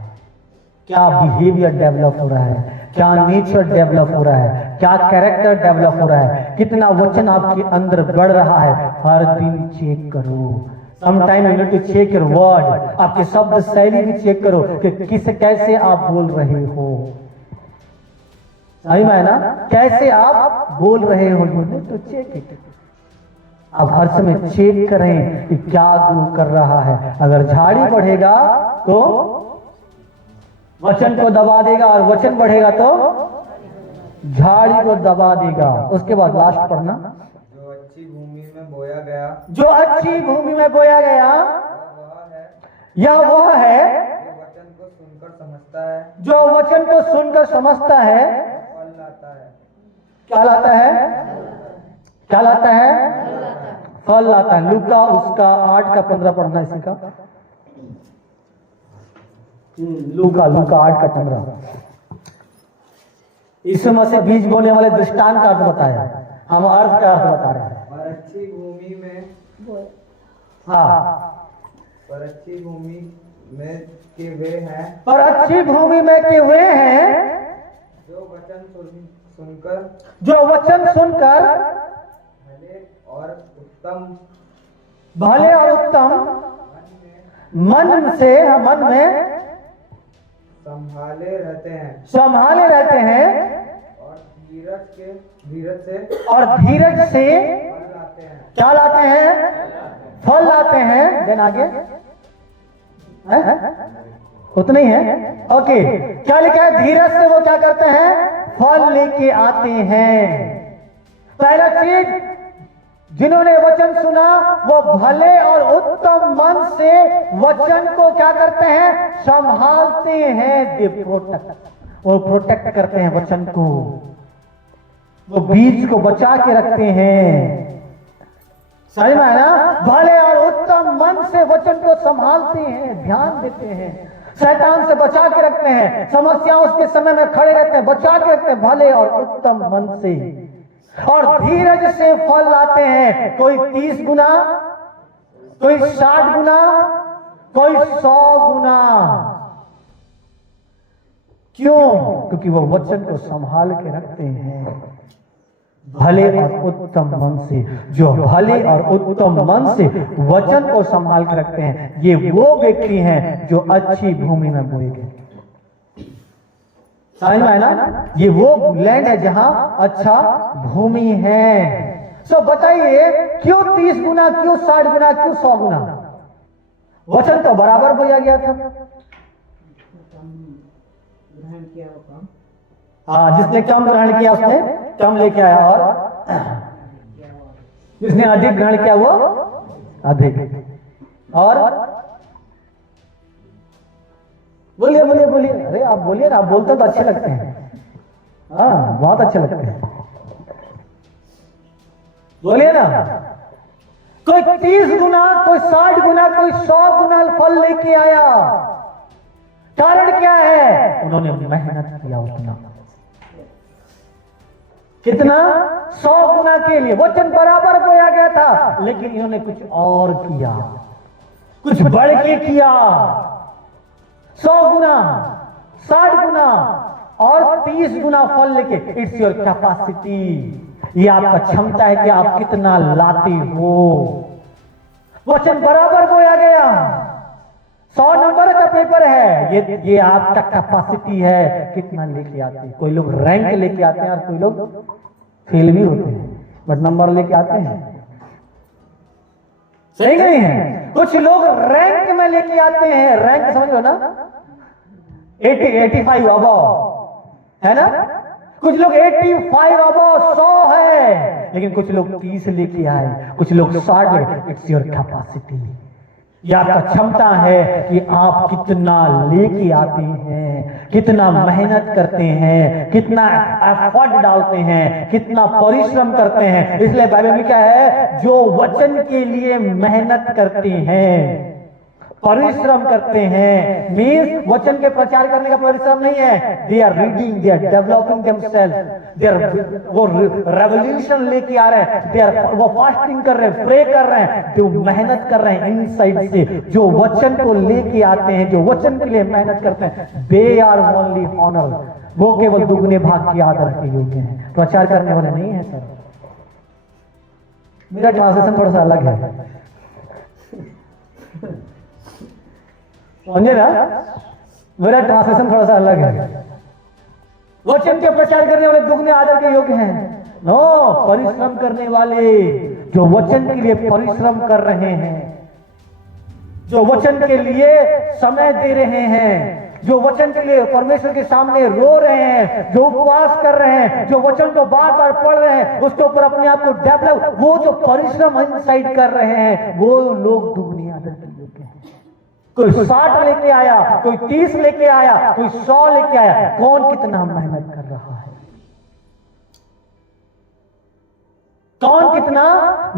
क्या बिहेवियर डेवलप हो रहा है, क्या नेचर डेवलप हो रहा है, क्या कैरेक्टर डेवलप हो रहा है, कितना वचन आपके अंदर बढ़ रहा है। हर दिन चेक करो। Sometime you need to check your word. आपके शब्द शैली भी चेक करो कि किस कैसे आप बोल रहे हो। सही में है ना? कैसे आप बोल रहे हो, you need to check it. आप हर समय चेक करें कि क्या ग्रो कर रहा है। अगर झाड़ी बढ़ेगा तो वचन को दबा देगा और वचन बढ़ेगा तो झाड़ी को दबा देगा। उसके बाद लास्ट पढ़ना, जो अच्छी भूमि में बोया गया, जो अच्छी भूमि में बोया गया यह वह है जो वचन को सुनकर समझता है, जो वचन को सुनकर समझता है। फल लाता है। क्या लाता है? क्या लाता है? फल लाता है। लूका उसका 8 का 15 पढ़ना इसी का। लूका 8 का 15। इस समय से बीज बोने वाले दृष्टांत का अर्थ बताया, हम अर्थ का अर्थ बता रहे हैं। और अच्छी भूमि में, हाँ, पर अच्छी भूमि में के वे हैं पर अच्छी भूमि में के वे हैं जो वचन सुनकर जो वचन सुनकर भले और उत्तम मन में संभाले रहते हैं और धीरज से फल लाते हैं। क्या लाते हैं? फल लाते हैं। देन आगे उतना ही है। ओके, क्या लिखा है? धीरज से वो क्या करते हैं? फल लेके आते हैं। पहला चीज, जिन्होंने वचन सुना वो भले और उत्तम मन से वचन को क्या करते हैं? संभालते हैं। दे प्रोटेक्ट, वो प्रोटेक्ट करते हैं वचन को, वो बीज को बचा के रखते हैं। सही में है ना? भले और उत्तम मन से वचन को संभालते हैं, ध्यान देते हैं, शैतान से बचा के रखते हैं, समस्याओं के समय में खड़े रहते हैं, बचा के रखते हैं भले और उत्तम मन से। और धीरज से फल लाते हैं। कोई 30 गुना, कोई 60 गुना, कोई 100 गुना। क्यों? क्योंकि वो वचन को संभाल के रखते हैं भले और उत्तम मन से। जो भले और उत्तम मन से वचन को संभाल के रखते हैं, ये वो व्यक्ति हैं जो अच्छी भूमि में बोए गए। समझ में है ना? ये वो लैंड है जहां अच्छा भूमि है। सो बताइए, क्यों 30 गुना, क्यों 60 गुना, क्यों 100 गुना? वचन तो बराबर बोया गया था। ग्रहण किया वो काम, हाँ, जिसने कम ग्रहण किया उसने कम लेके आया, और जिसने अधिक ग्रहण किया वो अधिक। और बोलिए बोलिए बोलिए। अरे आप बोलिए ना, आप बोलते तो अच्छे लगते हैं। हाँ, बहुत अच्छे लगते हैं, बोलिए ना। कोई 30 गुना, कोई 60 गुना, कोई 100 गुना फल लेके आया। कारण क्या है? उन्होंने मेहनत किया उतना। कितना? 100 गुना के लिए वचन बराबर बोया गया था, लेकिन इन्होंने कुछ और किया, कुछ बढ़ के किया। 100 गुना, 60 गुना और 30 गुना फल लेके। It's your capacity. ये आपका क्षमता है कि आप कितना लाते हो। वचन बराबर बोया गया। 100 नंबर का पेपर है, ये आपका कैपेसिटी है, कितना लेके आते हैं। कोई लोग रैंक लेके आते हैं और कोई लोग फेल भी होते हैं, बट नंबर लेके आते हैं। सही नहीं है? कुछ लोग रैंक में लेके आते हैं, रैंक समझ लो ना, 85 अबव है ना। कुछ लोग 85 अबव 100 है, लेकिन कुछ लोग 30 लेके आए, कुछ लोग 60 लेके। It's your capacity. ये आपका क्षमता है कि आप कितना लेके आते हैं, कितना मेहनत करते हैं, कितना एफर्ट डालते हैं, कितना परिश्रम करते हैं। इसलिए बाइबल में क्या है, जो वचन के लिए मेहनत करते हैं, परिश्रम करते हैं, मीन्स वचन के प्रचार करने का परिश्रम नहीं है, they are reading, they are developing themselves, they are वो रेवोल्यूशन लेके आ रहे हैं, दे आर वो फास्टिंग कर रहे हैं, प्रे कर रहे हैं, जो मेहनत कर रहे हैं इनसाइड से, जो वचन को लेके आते हैं, जो वचन के लिए मेहनत करते हैं, दे आर ओनली ऑनर, वो केवल दुगने भाग की आदर के योग्य हैं, प्रचार करने वाले नहीं है। सर मेरा ट्रांसलेशन थोड़ा सा अलग है, समझे ना, मेरा ट्रांसलेशन थोड़ा सा अलग है। वचन के प्रचार करने वाले दुगने आदर के योग्य हैं, नो, परिश्रम करने वाले, जो वचन के लिए परिश्रम कर रहे हैं, जो वचन के लिए समय दे रहे हैं, जो वचन के लिए परमेश्वर के सामने रो रहे हैं, जो उपवास कर रहे हैं, जो वचन को बार बार पढ़ रहे हैं, उसके ऊपर अपने आप को डेवलप, वो जो परिश्रम इनसाइड कर रहे हैं, वो लोग दुगने आदर के योग्य हैं। कोई 60 लेके आया, कोई 30 लेके आया, कोई 100 लेके आया, कौन कितना मेहनत कर रहा है, कौन कितना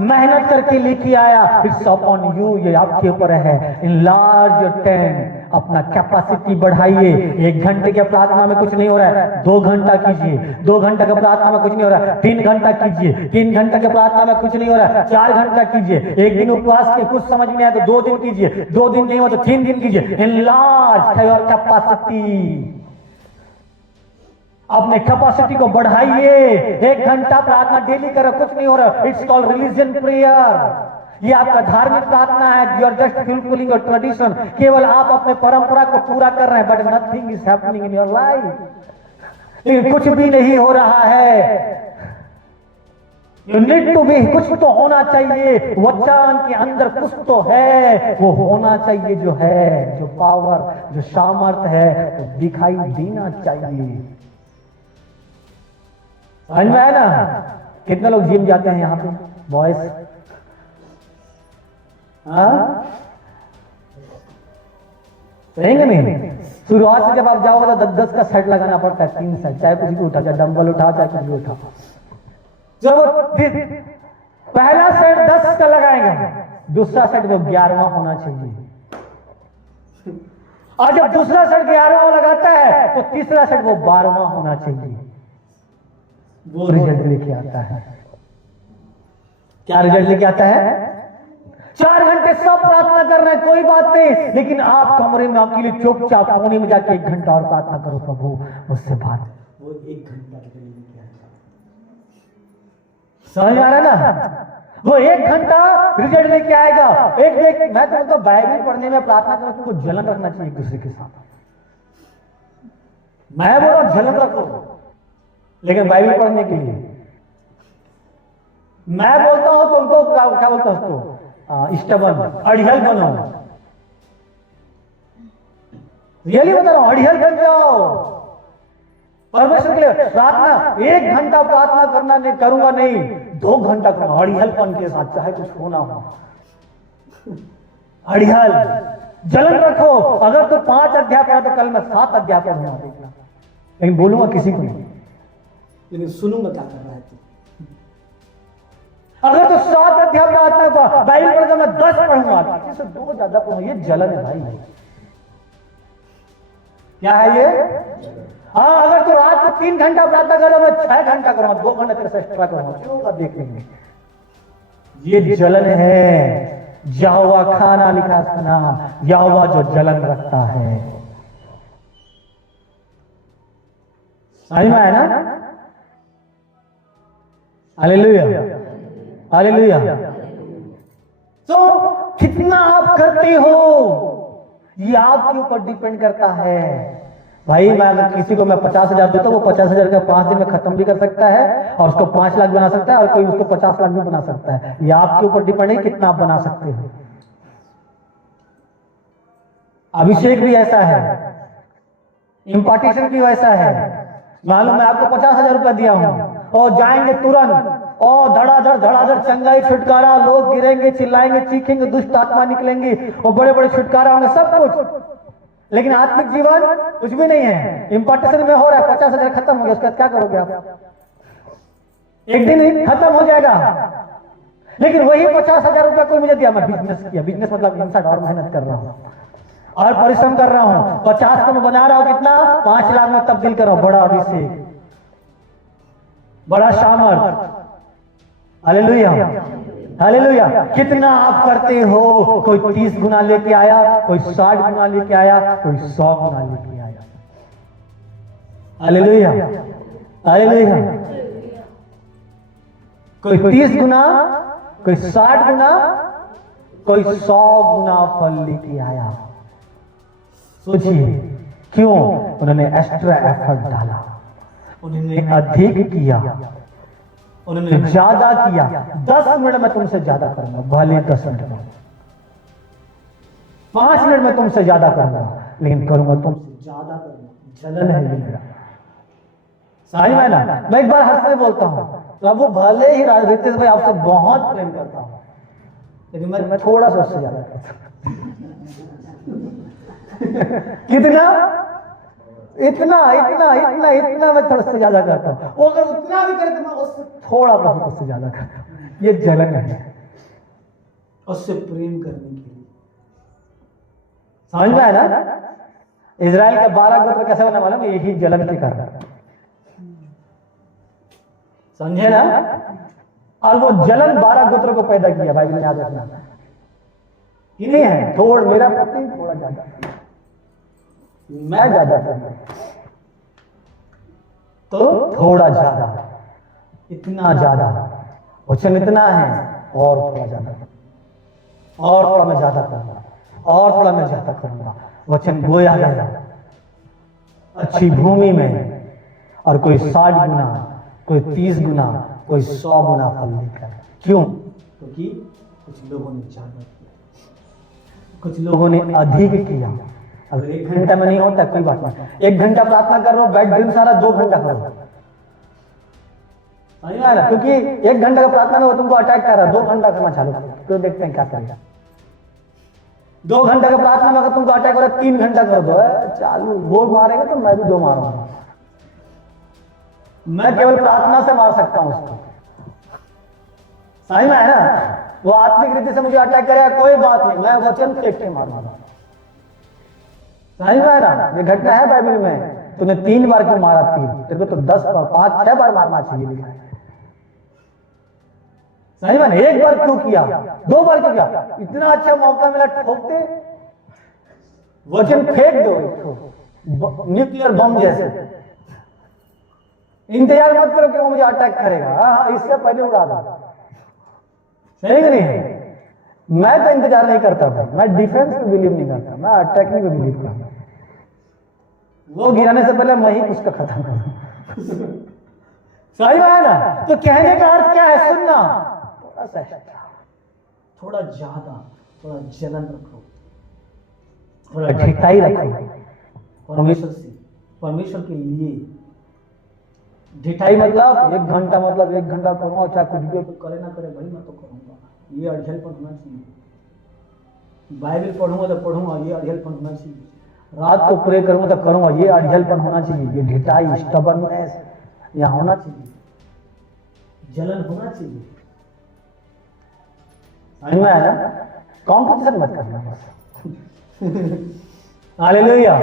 मेहनत करके लेके आया। इट्स अपॉन यू, ये आपके ऊपर है। इनलार्ज योर टेंट, अपना कैपेसिटी बढ़ाइए। 1 घंटे के प्रार्थना में कुछ नहीं हो रहा है, 2 घंटा कीजिए। 2 घंटा के प्रार्थना में कुछ नहीं हो रहा है, 3 घंटा कीजिए। 3 घंटा के प्रार्थना में कुछ नहीं हो रहा है, 4 घंटा कीजिए। 1 दिन उपवास के कुछ समझ में आया तो 2 दिन कीजिए, 2 दिन नहीं हो तो 3 दिन कीजिए। इनलार्ज योर कैपेसिटी, अपने कैपेसिटी को बढ़ाइए। 1 घंटा प्रार्थना डेली करो, कुछ नहीं हो रहा, इट्स कॉल्ड रिलीजन प्रेयर। ये आपका धार्मिक प्रार्थना है, you are just fulfilling your tradition, केवल आप अपने परंपरा को पूरा कर रहे हैं, but nothing is happening in your life. लेकिन कुछ भी नहीं हो रहा है। यू नीड टू बी, कुछ तो होना चाहिए, वचन के अंदर कुछ तो है, वो होना चाहिए, जो है, जो पावर, जो सामर्थ है, वो दिखाई देना चाहिए। समझ में आया ना? कितने लोग जिम जाते हैं यहाँ पे बॉयज? रहेंगे नहीं? शुरुआत से जब आप जाओगे तो 10-10 का सेट लगाना पड़ता है, 3 सेट, चाहे कुछ भी उठा, चाहे डंबल उठा, चाहे कुछ भी उठा। जब पहला सेट 10 का लगाएगा, दूसरा सेट वो 11वां होना चाहिए, और जब दूसरा सेट 11वां लगाता है तो तीसरा सेट वो 12वां होना चाहिए। वो रिजल्ट लेके आता है। क्या रिजल्ट लेके आता है? 4 घंटे सब प्रार्थना कर रहे हैं, कोई बात नहीं, लेकिन आप कमरे में अकेले चुपचाप कोने में जाके 1 घंटा और प्रार्थना करो, प्रभु मुझसे बात, वो 1 घंटा लेके आएगा। समझ आ रहा है ना? वो 1 घंटा रिजल्ट लेके आएगा। एक मैं तो बाइबल पढ़ने में, प्रार्थना करने में, तुमको जलन रखना चाहिए एक दूसरे के साथ। मैं बोल रहा जलन रखो, लेकिन बाइबल पढ़ने के लिए मैं बोलता हूं तो उनको क्या बोलता हूं उसको, स्टबन, अड़ियल बनो। रियली बता रहा हूं, अड़ियल बन जाओ परमेश्वर के लिए। प्रार्थना 1 घंटा प्रार्थना करना नहीं, करूंगा नहीं, 2 घंटा करूंगा अड़ियलपन के साथ, चाहे कुछ होना हो। अड़ियल, जलन रखो। अगर तो 5 अध्याय पढ़ा तो कल मैं 7 अध्याय पढ़ूंगा, लेकिन बोलूंगा किसी को नहीं, लेकिन सुनूंगा क्या कर रहा है। अगर तो 7 अध्याय प्रार्थना बाइबल पढ़कर मैं 10 पढ़ूंगा, किसी से 2 ज्यादा पढ़ूंगा, ये जलन है भाई। क्या है ये? हाँ, अगर तो रात को 3 घंटा प्रार्थना करो, मैं 6 घंटा करूंगा, 2 घंटा तेरे से एक्स्ट्रा करूंगा, क्यों का देख लेंगे। ये जलन है। यहोवा खाना लिखा है, उसका नाम यहोवा जो जलन रखता है। समझ में आया ना? Hallelujah, hallelujah. तो कितना आप करते हो ये आपके ऊपर डिपेंड करता है। भाई मैं अगर किसी को मैं 50,000 दूं तो वो 50,000 का 5 दिन में खत्म भी कर सकता है, और उसको 5 लाख बना सकता है, और कोई उसको 50 लाख भी बना सकता है। ये आपके ऊपर डिपेंड है कितना आप बना सकते हो। अभिषेक भी ऐसा है, इम्पार्टेशन भी वैसा है। मालूम मैं आपको 50,000 रुपया दिया हूं और जाएंगे तुरंत और धड़ाधड़ चंगाई छुटकारा, लोग गिरेंगे, चिल्लाएंगे, चीखेंगे, दुष्ट आत्मा निकलेंगी और बड़े बड़े छुटकारा होंगे, सब कुछ। लेकिन आत्मिक जीवन कुछ भी नहीं है। इंपॉर्टेशन में हो रहा है, 50,000 खत्म हो गया, उसके बाद क्या करोगे आप? एक दिन ही खत्म हो जाएगा। लेकिन वही 50,000 रुपया कोई मुझे दिया, मैं बिजनेस किया, बिजनेस मतलब इंसान और मेहनत कर रहा हूं और परिश्रम कर रहा हूं, 50 का मैं बना रहा हूं, कितना 5 लाख में तब्दील कर रहा हूं, बड़ा अभिषेक, बड़ा सामर्थ। Hallelujah, hallelujah. कितना आप करते हो? कोई 30 गुना लेके आया, कोई 60 गुना लेके आया, कोई 100 गुना लेके आया। Hallelujah, hallelujah. कोई 30 गुना, कोई 60 गुना, कोई 100 गुना फल लेके आया। सोचिए क्यों? उन्होंने एक्स्ट्रा एफर्ट डाला, उन्होंने अधिक किया, उन्होंने ज्यादा किया। 10 मिनट में तुमसे ज्यादा करूंगा, भले 10 मिनट में, 5 मिनट में तुमसे ज्यादा करूंगा, लेकिन करूंगा तुमसे ज्यादा करूंगा। जलन है ये मेरा, सही में ना? मैं एक बार हंसते बोलता हूं, प्रभु भले ही रितेश भाई आपसे बहुत प्रेम करता हूं, लेकिन मैं थोड़ा सा उससे ज्यादा करता हूं। कितना? इतना इतना इतना इतना मैं थोड़ा सा ज्यादा करता हूं। वो अगर उतना भी करे तो मैं उससे थोड़ा बहुत उससे ज्यादा करता हूं। ये जलन है, उससे प्रेम करने के लिए। समझ में आया ना? इजराइल का 12 गोत्र कैसे बना मालूम? यही जलन के कारण, समझे ना? और वो जलन 12 गोत्रों को पैदा किया। बाइबल में याद रखना, कि नहीं है? थोड़ा मेरा प्रति थोड़ा ज्यादा, मैं ज्यादा करना तो थोड़ा ज्यादा, इतना ज्यादा, वचन इतना है और थोड़ा ज्यादा, और थोड़ा मैं ज्यादा करूंगा, और थोड़ा मैं ज्यादा करूंगा। वचन बोया गया अच्छी भूमि में, और कोई 60 गुना, कोई 30 गुना, कोई 100 गुना फल लेकर। क्यों? क्योंकि कुछ लोगों ने ज्यादा किया, कुछ लोगों ने अधिक किया। अगर 1 घंटा में नहीं होता कोई बात नहीं, 1 घंटा प्रार्थना कर रहा हूं, बैठ दिन सारा 2 घंटा करो, क्योंकि 1 घंटा का प्रार्थना में वो तुमको अटैक कर रहा है, 2 घंटा करना चालू करो, तो देखते हैं क्या करेगा। 2 घंटा का प्रार्थना में अगर तुमको अटैक हो रहा है, 3 घंटा कर दो, चालू वो मारेगा तो मैं भी 2 मारूंगा। मैं केवल प्रार्थना से मार सकता हूं उसको, सही में है ना? वो आत्मिक रीति से मुझे अटैक करेगा, कोई बात नहीं, मैं वचन फेंक के मारूंगा। सही में है ना? ये घटना है बाइबल में। तूने 3 बार क्यों मारा? 3, तेरे को तो 10 बार, 5, 6 बार मारना चाहिए लिखा है। सही में? 1 बार क्यों किया? 2 बार क्यों किया? इतना अच्छा मौका मिला, ठोकते, वचन फेंक दो, न्यूक्लियर बम जैसे। इंतजार मत करो कि वो मुझे अटैक करेगा, हाँ इससे पहले उड़ा दो। सही नहीं है? मैं तो इंतजार नहीं करता था, मैं डिफेंस में बिलीव नहीं करता, मैं अटैकिंग में बिलीव करता। वो गिराने से पहले मैं ही उसका खत्म करूं। सही बात है ना? तो कहने का अर्थ क्या है? सुनना, थोड़ा सा एक्स्ट्रा, थोड़ा ज्यादा, थोड़ा जलन रखो, थोड़ा ढिठाई रखो परमेश्वर से, परमेश्वर के लिए। ढिठाई मतलब 1 घंटा, मतलब 1 घंटा करूंगा, चाहे कुछ भी तो करे ना करे भाई, मैं तो करूंगा। ये अड़ियलपन होना चाहिए। बाइबल पढ़ूंगा तो पढ़ूंगा, ये अड़ियलपन होना चाहिए। रात को प्रे करूंगा तो करूंगा, ये अड़ियलपन होना चाहिए। ये ढिठाई, स्टबर्ननेस यहाँ होना चाहिए, जलन होना चाहिए। समझ में आया ना? कॉम्पिटिशन मत करना बस। Hallelujah,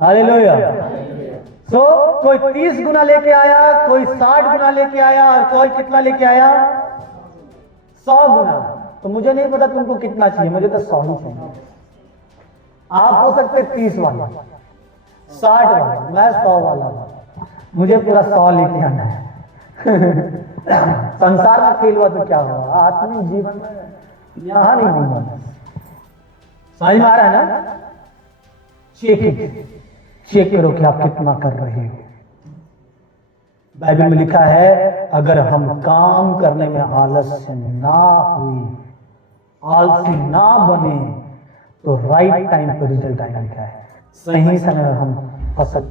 hallelujah. सो कोई 30 गुना लेके आया, कोई 60 गुना लेके आया, और कोई कितना लेके आया? 100 गुना। तो मुझे नहीं पता तुमको कितना चाहिए, मुझे तो 100 ही चाहिए। आप हो सकते 30 वाला, 60 वाला, मैं 100 वाला, मुझे पूरा 100 लेके आना है। संसार में फेल हुआ तो क्या हुआ? आत्मिक जीवन में यहां नहीं होगा। समझ में आ रहा है ना? चेक करो कि आप कितना कर रहे हो। बाइबल में लिखा है, अगर हम काम करने में आलस्य ना हुई, आलसी ना बने, तो राइट टाइम पर रिजल्ट आएगा। लिखा है सही समय हम फसल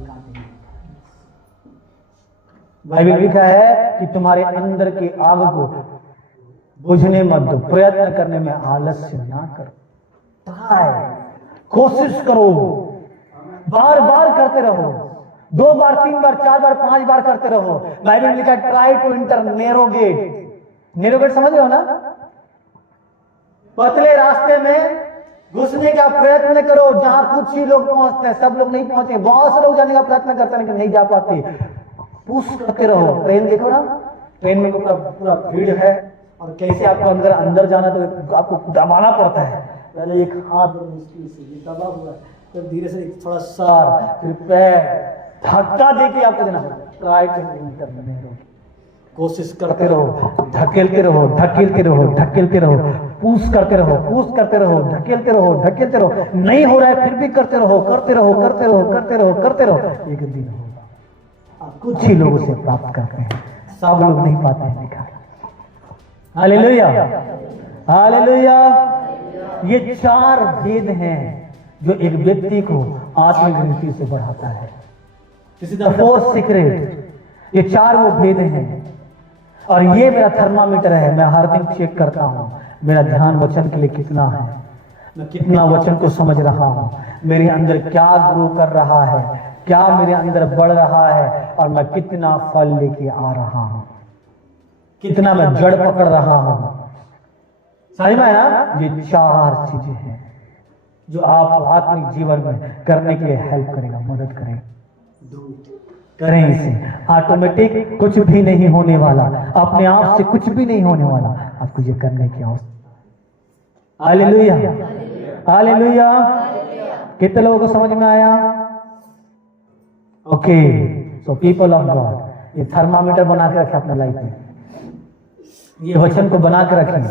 बाइबल में लिखा है कि तुम्हारे अंदर की आग को बुझने मत दो, प्रयत्न करने में आलस्य ना करो, ट्राई, कोशिश करो, बार बार करते रहो, 2 बार 3 बार 4 बार 5 बार करते रहो। बाइबल में लिखा है try to enter narrow gate. Narrow gate समझ रहे हो ना? पतले रास्ते में घुसने का प्रयत्न करो, जहां कुछ ही लोग पहुंचते हैं, सब लोग नहीं पहुंचे। बहुत से लोग जाने का प्रयत्न करते हैं लेकिन नहीं जा पाते। पुश करते रहो। ट्रेन देखो ना, ट्रेन में पूरा पूरा भीड़ है और कैसे आपको अंदर जाना तो आपको दबाना पड़ता है। पहले एक हाथ मुश्किल से दबा हुआ है, फिर धीरे से थोड़ा सर, फिर पैर, धक्का देके आपको देना पड़ता है। ट्राई टू इंटर नैरो, कोशिश करते रहो, ढकेलते रहो, ढकेलते रहो, ढकेलते रहो, पुश करते रहो, पुश करते रहो, ढकेलते रहो, ढकेलते रहो। नहीं हो रहा है फिर भी करते रहो, करते रहो, करते रहो, करते रहो, करते रहो। एक दिन होगा। आप कुछ ही लोग उसे प्राप्त करते हैं, सब लोग नहीं पाते हैं। लिखा हालेलुया, हालेलुया। ये 4 भेद हैं जो एक व्यक्ति को आत्मिक दृष्टि से बढ़ाता है। This is the 4th secret. ये 4 वो भेद हैं और ये मेरा थर्मामीटर है। मैं हर दिन चेक करता हूं मेरा ध्यान वचन के लिए कितना है, मैं कितना वचन को समझ रहा हूं, मेरे अंदर क्या ग्रो कर रहा है, क्या मेरे अंदर बढ़ रहा है और मैं कितना फल लेके आ रहा हूं, कितना मैं जड़ पकड़ रहा हूं। समझ में आया ना? ये 4 चीजें हैं जो आप आत्मिक जीवन में करने के लिए हेल्प करेगा, मदद करेगा। करें इसे, ऑटोमेटिक कुछ भी नहीं होने वाला, अपने आप से कुछ भी नहीं होने वाला, आपको ये करने की आवश्यकता। Hallelujah, hallelujah. कितने लोगों को समझ में आया? Okay, so people of God, ये थर्मामीटर बना के रखें अपने लाइफ में, ये वचन को बना के रखें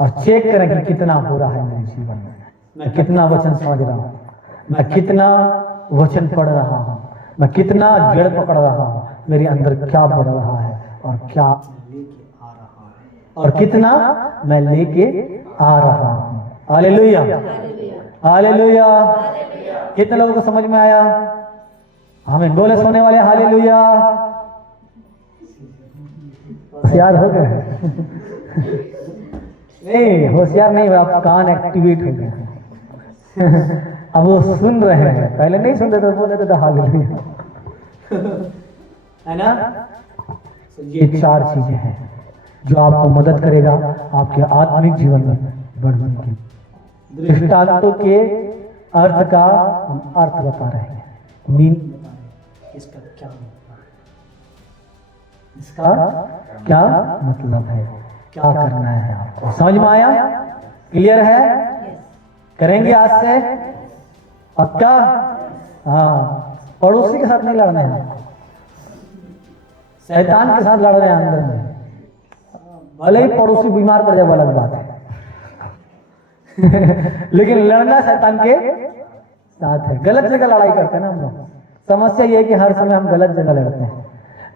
और चेक करें कि कितना हो रहा है मेरे जीवन में, मैं कितना वचन समझ रहा हूं, मैं कितना वचन पढ़ रहा हूं, मैं कितना जड़ पकड़ रहा हूं, मेरे अंदर क्या बढ़ रहा है और क्या लेके आ रहा है और कितना मैं लेके आ रहा हूं। Hallelujah, hallelujah. कितने लोगों को समझ में आया? हमें बोले सोने वाले हालेलुया। होशियार हो गए? नहीं, होशियार नहीं, आप कान एक्टिवेट हो गए। अब वो सुन रहे हैं, पहले नहीं सुनते थे, बोलते थे हालेलुया, है ना? ये 4 चीजें हैं जो आपको मदद करेगा आपके आत्मिक जीवन में बढ़ने के। दृष्टांतों के अर्थ का हम अर्थ बता रहे हैं, मीन बता रहे हैं, इसका क्या मतलब है, इसका क्या मतलब है, क्या करना है आपको। समझ में आया? क्लियर है? करेंगे आज से पक्का? हाँ, पड़ोसी के साथ नहीं लड़ना है, शैतान के साथ लड़ रहे हैं अंदर में। भले ही पड़ोसी बीमार पड़ जाए वो अलग बात है लेकिन लड़ना शैतान के साथ है। गलत जगह लड़ाई करते हैं ना हम लोग। समस्या ये है कि हर समय हम गलत जगह लड़ते हैं,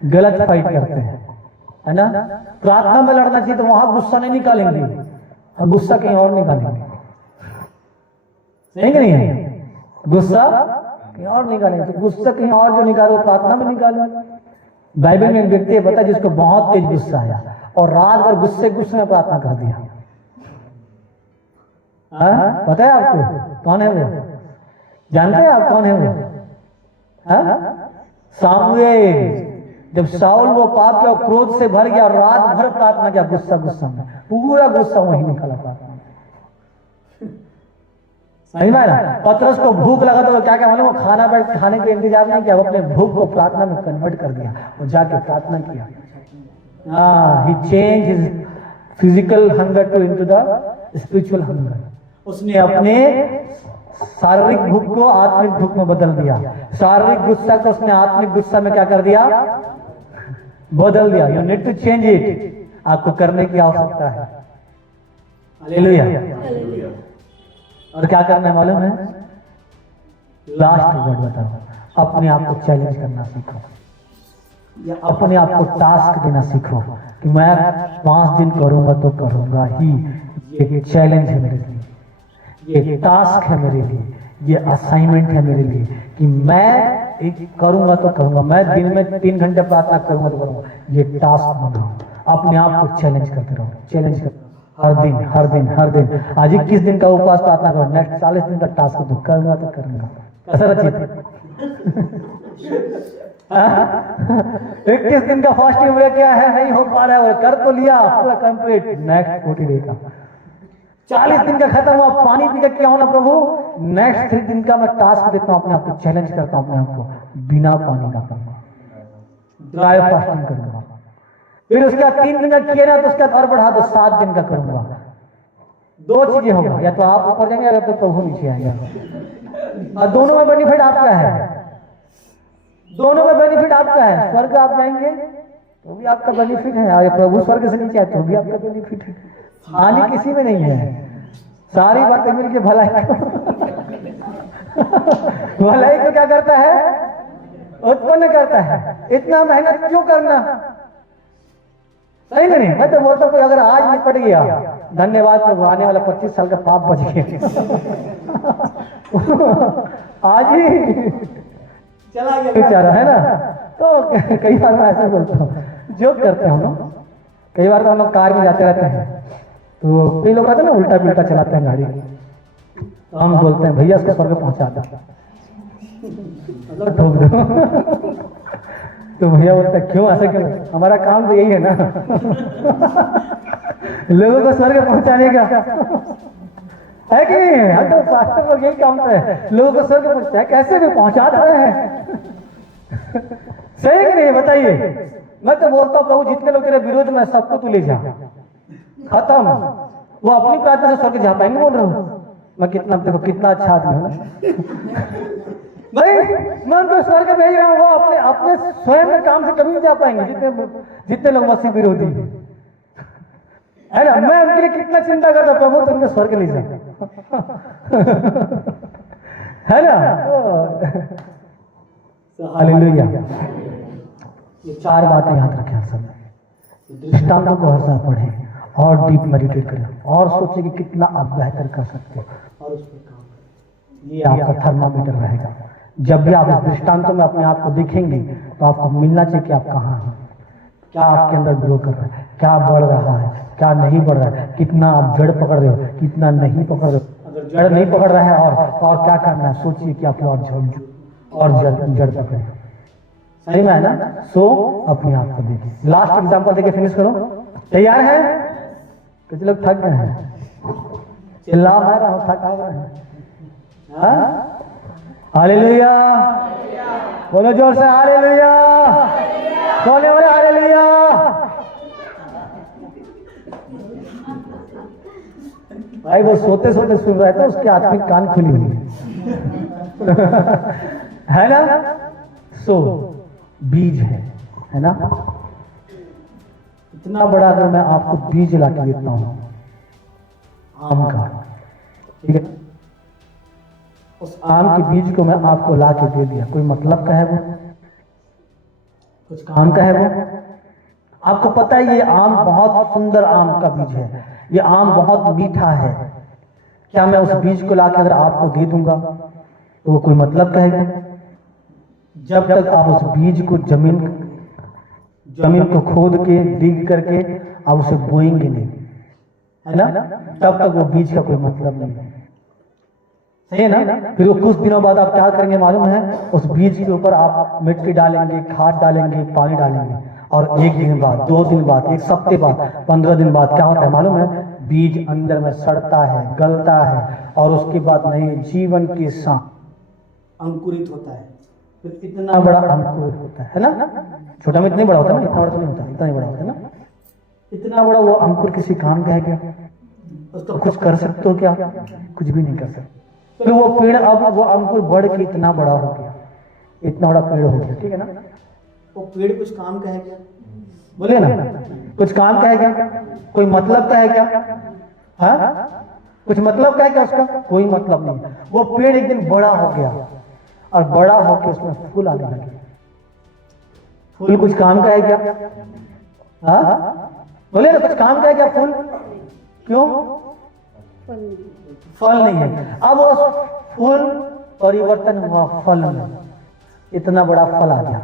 गलत फाइट करते हैं, है ना? प्रार्थना में लड़ना चाहिए तो वहां गुस्सा नहीं निकालेंगे, हम गुस्सा कहीं और निकालेंगे। सही कि नहीं है? गुस्सा कहीं और निकालेंगे, तो गुस्सा कहीं और जो निकालो प्रार्थना में निकालो। बाइबल में एक व्यक्ति है पता, जिसको बहुत तेज गुस्सा आया और रात भर गुस्से में प्रार्थना कर दिया। पता है आपको कौन है वो? जानते हैं आप कौन है वो? सामुएल। जब शाऊल वो पाप के और क्रोध से भर गया और रात भर प्रार्थना किया, गुस्सा में, पूरा गुस्सा वहीं निकला प्रार्थना। सही में ना? पतरस को भूख लगा तो क्या क्या मालूम, वो खाने के इंतजार नहीं किया, वो अपने भूख को प्रार्थना में कन्वर्ट कर दिया और जाके प्रार्थना किया। He change his physical hunger to into the spiritual hunger. उसने अपने शारीरिक भूख को आत्मिक भूख में बदल दिया, शारीरिक गुस्सा को उसने आत्मिक गुस्सा में क्या कर दिया? बदल दिया। You need to change it, आपको करने की आवश्यकता है। हालेलुया। और क्या करना है मालूम है? लास्ट वर्ड बताओ, अपने आप को चैलेंज करना सीखो, या अपने आप को टास्क देना सीखो कि मैं 5 दिन करूंगा तो करूंगा ही। ये चैलेंज है मेरे लिए, ये टास्क है मेरे लिए, ये असाइनमेंट है मेरे लिए कि मैं करूंगा तो करूंगा, मैं दिन में 3 घंटे प्रार्थना करूंगा तो करूंगा। ये टास्क बनाओ, अपने आप को चैलेंज करते रहो, चैलेंज कर हर दिन हर दिन हर दिन। आज 21 दिन का उपवास प्रार्थना करो, नेक्स्ट 40 दिन का टास्क तो करूंगा तो करूंगा। कैसा रचित 21 दिन का फास्टिंग बोले क्या है, नहीं हो पा रहा है, कर तो लिया पूरा कंप्लीट, नेक्स्ट 40 डे का 40 दिन का खत्म हुआ, पानी पी के क्या होना प्रभु, नेक्स्ट 3 दिन का मैं टास्क देता हूं, अपने आप को चैलेंज करता हूं, अपने आप को बिना पानी का करूंगा, ड्राई फास्टिंग करूंगा। फिर उसका 3 दिन का किया ना तो उसका और बढ़ा दो 7 दिन का करूंगा। 2 चीजें होगा, या तो आप ऊपर जाएंगे या तो प्रभु नीचे आएंगे, और दोनों में बेनिफिट आपका है, दोनों में बेनिफिट आपका है। स्वर्ग आप जाएंगे तो भी आपका बेनिफिट है, और प्रभु स्वर्ग से नीचे आए तो भी आपका बेनिफिट है। हानि किसी में नहीं है, सारी बातें मिलकर भलाई भलाई को क्या करता है, उत्पन्न करता है। इतना मेहनत क्यों करना, सही नहीं। मैं तो बोलता हूँ अगर आज निपट गया धन्यवाद प्रभु, आने वाला 25 साल का पाप बच गया आज ही चला गया बेचारा, है ना। तो कई बार मैं ऐसे बोलता हूँ, जो करते हैं हम लोग, कई बार तो हम लोग कार में जाते रहते हैं तो कई लोग रहते हैं ना उल्टा पुल्टा चलाते हैं गाड़ी, तो हम बोलते हैं भैया इसको स्वर्ग पहुंचा दो, मतलब ठोक दो तो भैया बोलता है क्यों ऐसे क्यों, हमारा काम तो यही है ना लोगों को स्वर्ग पहुंचाने का, है कि नहीं है। तो पास्टर लोग यही काम है, लोगों को स्वर्ग पहुंचाए, कैसे भी पहुंचा रहे हैं सही कि नहीं बताइए। मैं तो बोलता हूँ प्रभु जितने लोग तेरे विरोध में सबको तू ले जा, खत्म। वो अपनी प्रार्थना से स्वर्ग जा पाएंगे, बोल रहा हूँ मैं। कितना देखो कितना अच्छा आदमी है ना भाई, मैं उनको स्वर्ग भेज रहा हूँ, वो अपने अपने स्वयं के काम से कभी नहीं जा पाएंगे, जितने लोग मसीह विरोधी है ना। मैं उनके लिए कितना चिंता करता, प्रभु तो उनके स्वर्ग ले जाए है ना। हालेलुया। ये 4 बातें याद रखें हर समय, दृष्टांतों को हर समय पढ़ें और डीप मेडिटेट करें और सोचें कि कितना आप बेहतर कर सकते हो और उस पर काम करें। ये आपका थर्मामीटर रहेगा। जब भी आप इस दृष्टांतों में अपने आप को देखेंगे तो आपको मिलना चाहिए कि आप कहाँ हैं, क्या आपके अंदर ग्रो कर रहा है, क्या बढ़ रहा है, क्या नहीं बढ़ रहा है, कितना आप जड़ पकड़ रहे हो, कितना नहीं पकड़ रहे हो। अगर जड़ नहीं पकड़ रहा है और क्या करना है, सोचिए कि आप और जड़ पकड़े, सही में है ना। सो अपने आप को देखिए। लास्ट एग्जांपल देके फिनिश करो, तैयार है। कुछ लोग थक गए हैं, चिल्ला मैं रहा हूं, थक आ रहे हैं। हालेलुया, बोलो जोर से हालेलुया, बोले बोले हालेलुया। भाई वो सोते सोते सुन रहा था, उसके आत्मिक कान खुली हुई है ना। सो बीज है ना। इतना बड़ा अगर मैं आपको बीज ला के देता हूं आम का, ठीक है, उस आम के बीज को मैं आपको ला के दे दिया, कोई मतलब का है वो, कुछ काम का है वो। आपको पता है ये आम बहुत सुंदर आम का बीज है, ये आम बहुत मीठा है, क्या मैं उस बीज को ला के अगर आपको दे दूंगा तो वो कोई मतलब का है? जब तक आप उस बीज को जमीन को खोद के डिग करके आप उसे बोएंगे नहीं, है ना, तब तक वो बीज का कोई मतलब नहीं है, सही है ना। फिर वो कुछ दिनों बाद आप क्या करेंगे मालूम है, उस बीज के ऊपर आप मिट्टी डालेंगे, खाद डालेंगे, पानी डालेंगे, और 1 दिन बाद, 2 दिन बाद, 1 हफ्ते बाद, 15 दिन बाद क्या होता है मालूम है, बीज अंदर में सड़ता है, गलता है, और उसके बाद नए जीवन के साथ अंकुरित होता है। फिर इतना बड़ा अंकुर होता है ना, छोटा में इतना बड़ा होता है ना, इतना बड़ा तो नहीं होता, इतना ही बड़ा होता है ना। इतना बड़ा वो अंकुर किसी काम का है क्या? तो कुछ कर सकते हो क्या? कुछ भी नहीं कर सकते। फिर वो पेड़, अब वो अंकुर बढ़ के इतना बड़ा हो गया, इतना बड़ा पेड़ हो गया, ठीक है ना। वो पेड़ कुछ काम का है क्या? बोले ना, कुछ काम का है क्या? कोई मतलब का है क्या? हाँ, कुछ मतलब का है क्या उसका? कोई मतलब नहीं। वो पेड़ एक दिन बड़ा हो गया, और बड़ा होकर उसमें फूल आने लगे। फूल कुछ काम का है क्या? हाँ, बोले ना, कुछ काम का है क्या फूल? क्यों? फल नहीं है। अब वो फूल परिवर्तन हुआ फल में, इतना बड़ा फल आ गया।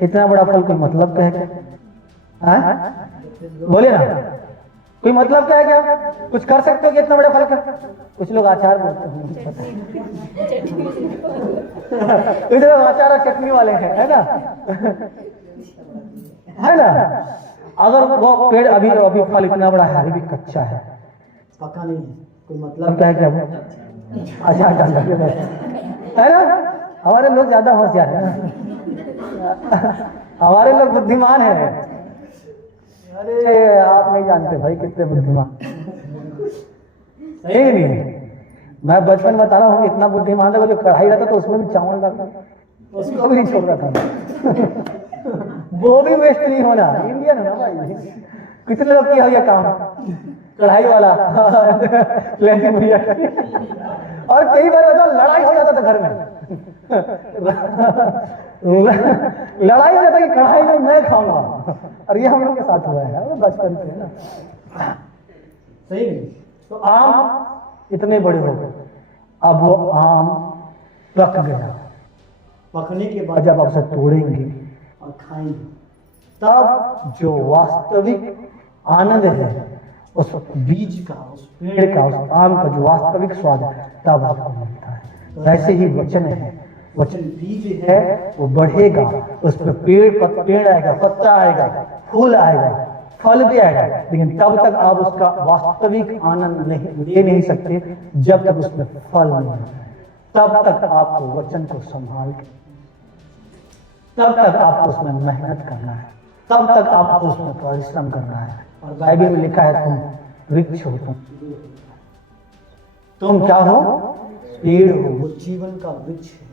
इतना बड़ा फल कोई मतलब क्या है क्या? बोलिए ना, कोई मतलब क्या है क्या? कुछ कर सकते हो कि इतना बड़ा फल का? कुछ लोग अचार बोलते हैं, इधर अचार और चटनी वाले हैं, है ना? है ना? अगर वो पेड़ अभी अभी फल इतना बड़ा है, अभी भी कच्चा है, पका नहीं है, कोई मतलब क्या है क्या? अच्छा है ना? हमारे लोग ज्यादा होशियार है, हमारे लोग बुद्धिमान है। अरे आप नहीं जानते भाई कितने बुद्धिमान, सही नहीं है। मैं बचपन बता रहा हूँ, इतना बुद्धिमान था, जो कढ़ाई रहता तो उसमें भी चावल डालता, उसको भी नहीं छोड़ रहा था। वो भी वेस्ट नहीं होना, इंडियन है ना भाई। कितने लोग किया ये काम, कढ़ाई वाला लेकिन भैया। और कई बार बताओ लड़ाई हो जाता था घर में, लड़ाई हो जाता कि कढ़ाई में मैं खाऊंगा। और ये हम लोग के साथ हुआ है बचपन से ना, सही नहीं। तो आम इतने बड़े हो गए, अब वो आम पक गया। पकने के बाद जब आप उसे तोड़ेंगे और खाएंगे, तब जो वास्तविक आनंद है उस बीज का, उस पेड़ का, उस आम का जो वास्तविक स्वाद है, तब आपको मिलता है। वैसे ही वचन है, वचन बीज है, वो बढ़ेगा, उस पर पेड़ आएगा, पत्ता आएगा, फूल आएगा, फल भी आएगा, लेकिन तब तक आप उसका वास्तविक आनंद ले नहीं सकते जब तक उसमें फल नहीं आता है। तब तक आपको वचन को संभाल के, तब तक आपको उसमें मेहनत करना है, तब तक आपको उसमें परिश्रम करना है। और बाइबल में लिखा है तुम वृक्ष हो, तुम क्या हो? पेड़ हो, वो जीवन का वृक्ष है।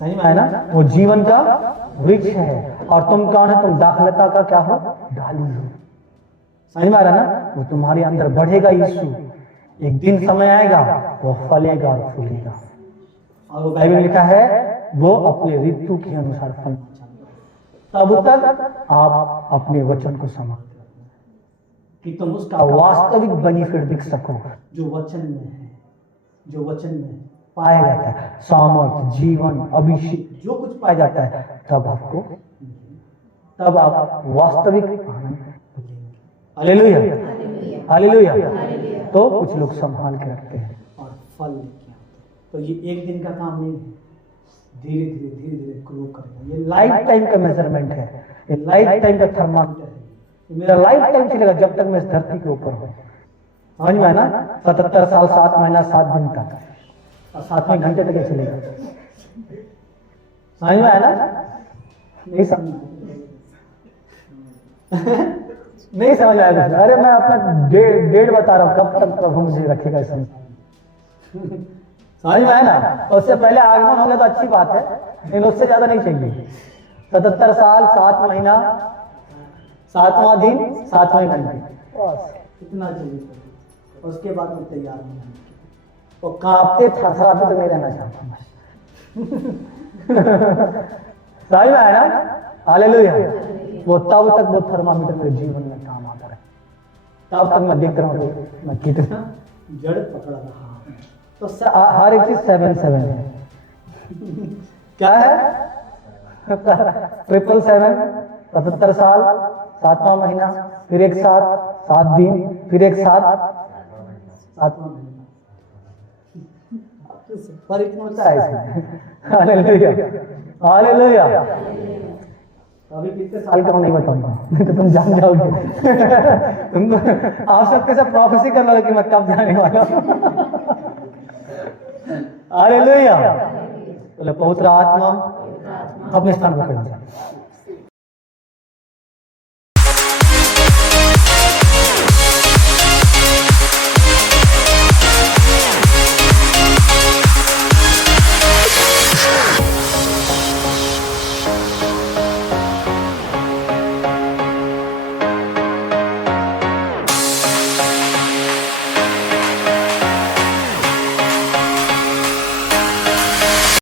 सही में है ना? वो जीवन का वृक्ष है। और तुम कौन है? तुम दाखलता का क्या हो? डाली हो। सही में आ रहा ना? वो तुम्हारे अंदर बढ़ेगा यीशु, एक दिन समय आएगा वो फलेगा और फूलेगा। और वो बाइबल में लिखा है वो अपने ऋतु के अनुसार फल, तब तक आप अपने वचन को संभाल कि तुम उसका वास्तविक बेनिफिट दिख सको, जो वचन में है, जो वचन में पाया जाता है, सामर्थ, जीवन, अभिषेक, जो कुछ पाया जाता है, तब आप वास्तविक आनंद। Hallelujah, hallelujah. तो कुछ लोग संभाल के रखते हैं और फल लेके आते। तो ये एक दिन का काम नहीं है, धीरे धीरे ग्रो करेगा। ये लाइफ टाइम का मेजरमेंट है, ये लाइफ टाइम का थर्मामीटर है। मेरा लाइफ टाइम चलेगा जब तक मैं इस धरती के ऊपर हूँ। समझ में है ना? 77 साल 7 महीना 7 दिन तक, और 7वें घंटे तक ये चलेगा। समझ में है ना? नहीं समझ नहीं समझ आया कुछ। अरे मैं अपना डेट बता रहा हूँ, कब तक प्रभु मुझे रखेगा इसमें। समझ में है ना? उससे पहले आगमन होगा तो अच्छी बात है, लेकिन उससे ज्यादा नहीं चाहिए। 77 साल 7 महीना 7वां दिन 7वें घंटे, बस इतना चाहिए। उसके बाद मैं तैयार नहीं हूँ, वो कांपते थरथराते तो नहीं रहना चाहता मैं। सही में है ना? हालेलुया। वो तब तक वो थर्मामीटर मेरे जीवन में काम आता है, तब तक मैं देख रहा हूँ मैं कितना जड़ पकड़ रहा हूँ। तो हर एक चीज 7-7 है। क्या है? 777, 77 साल 7वां महीना, फिर एक साथ 7 दिन, फिर एक साथ 7वां महीना। पर इतना होता है इसमें। Hallelujah, hallelujah. अभी कितने साल का नहीं बताऊंगा, नहीं तो तुम जान जाओगे। तुम आप सबके साथ प्रोफेसी कर लोगे कि मैं कब जाने वाला हूँ। हालेलुया। बोले पवित्र आत्मा अपने स्थान पर खड़े हो जाए।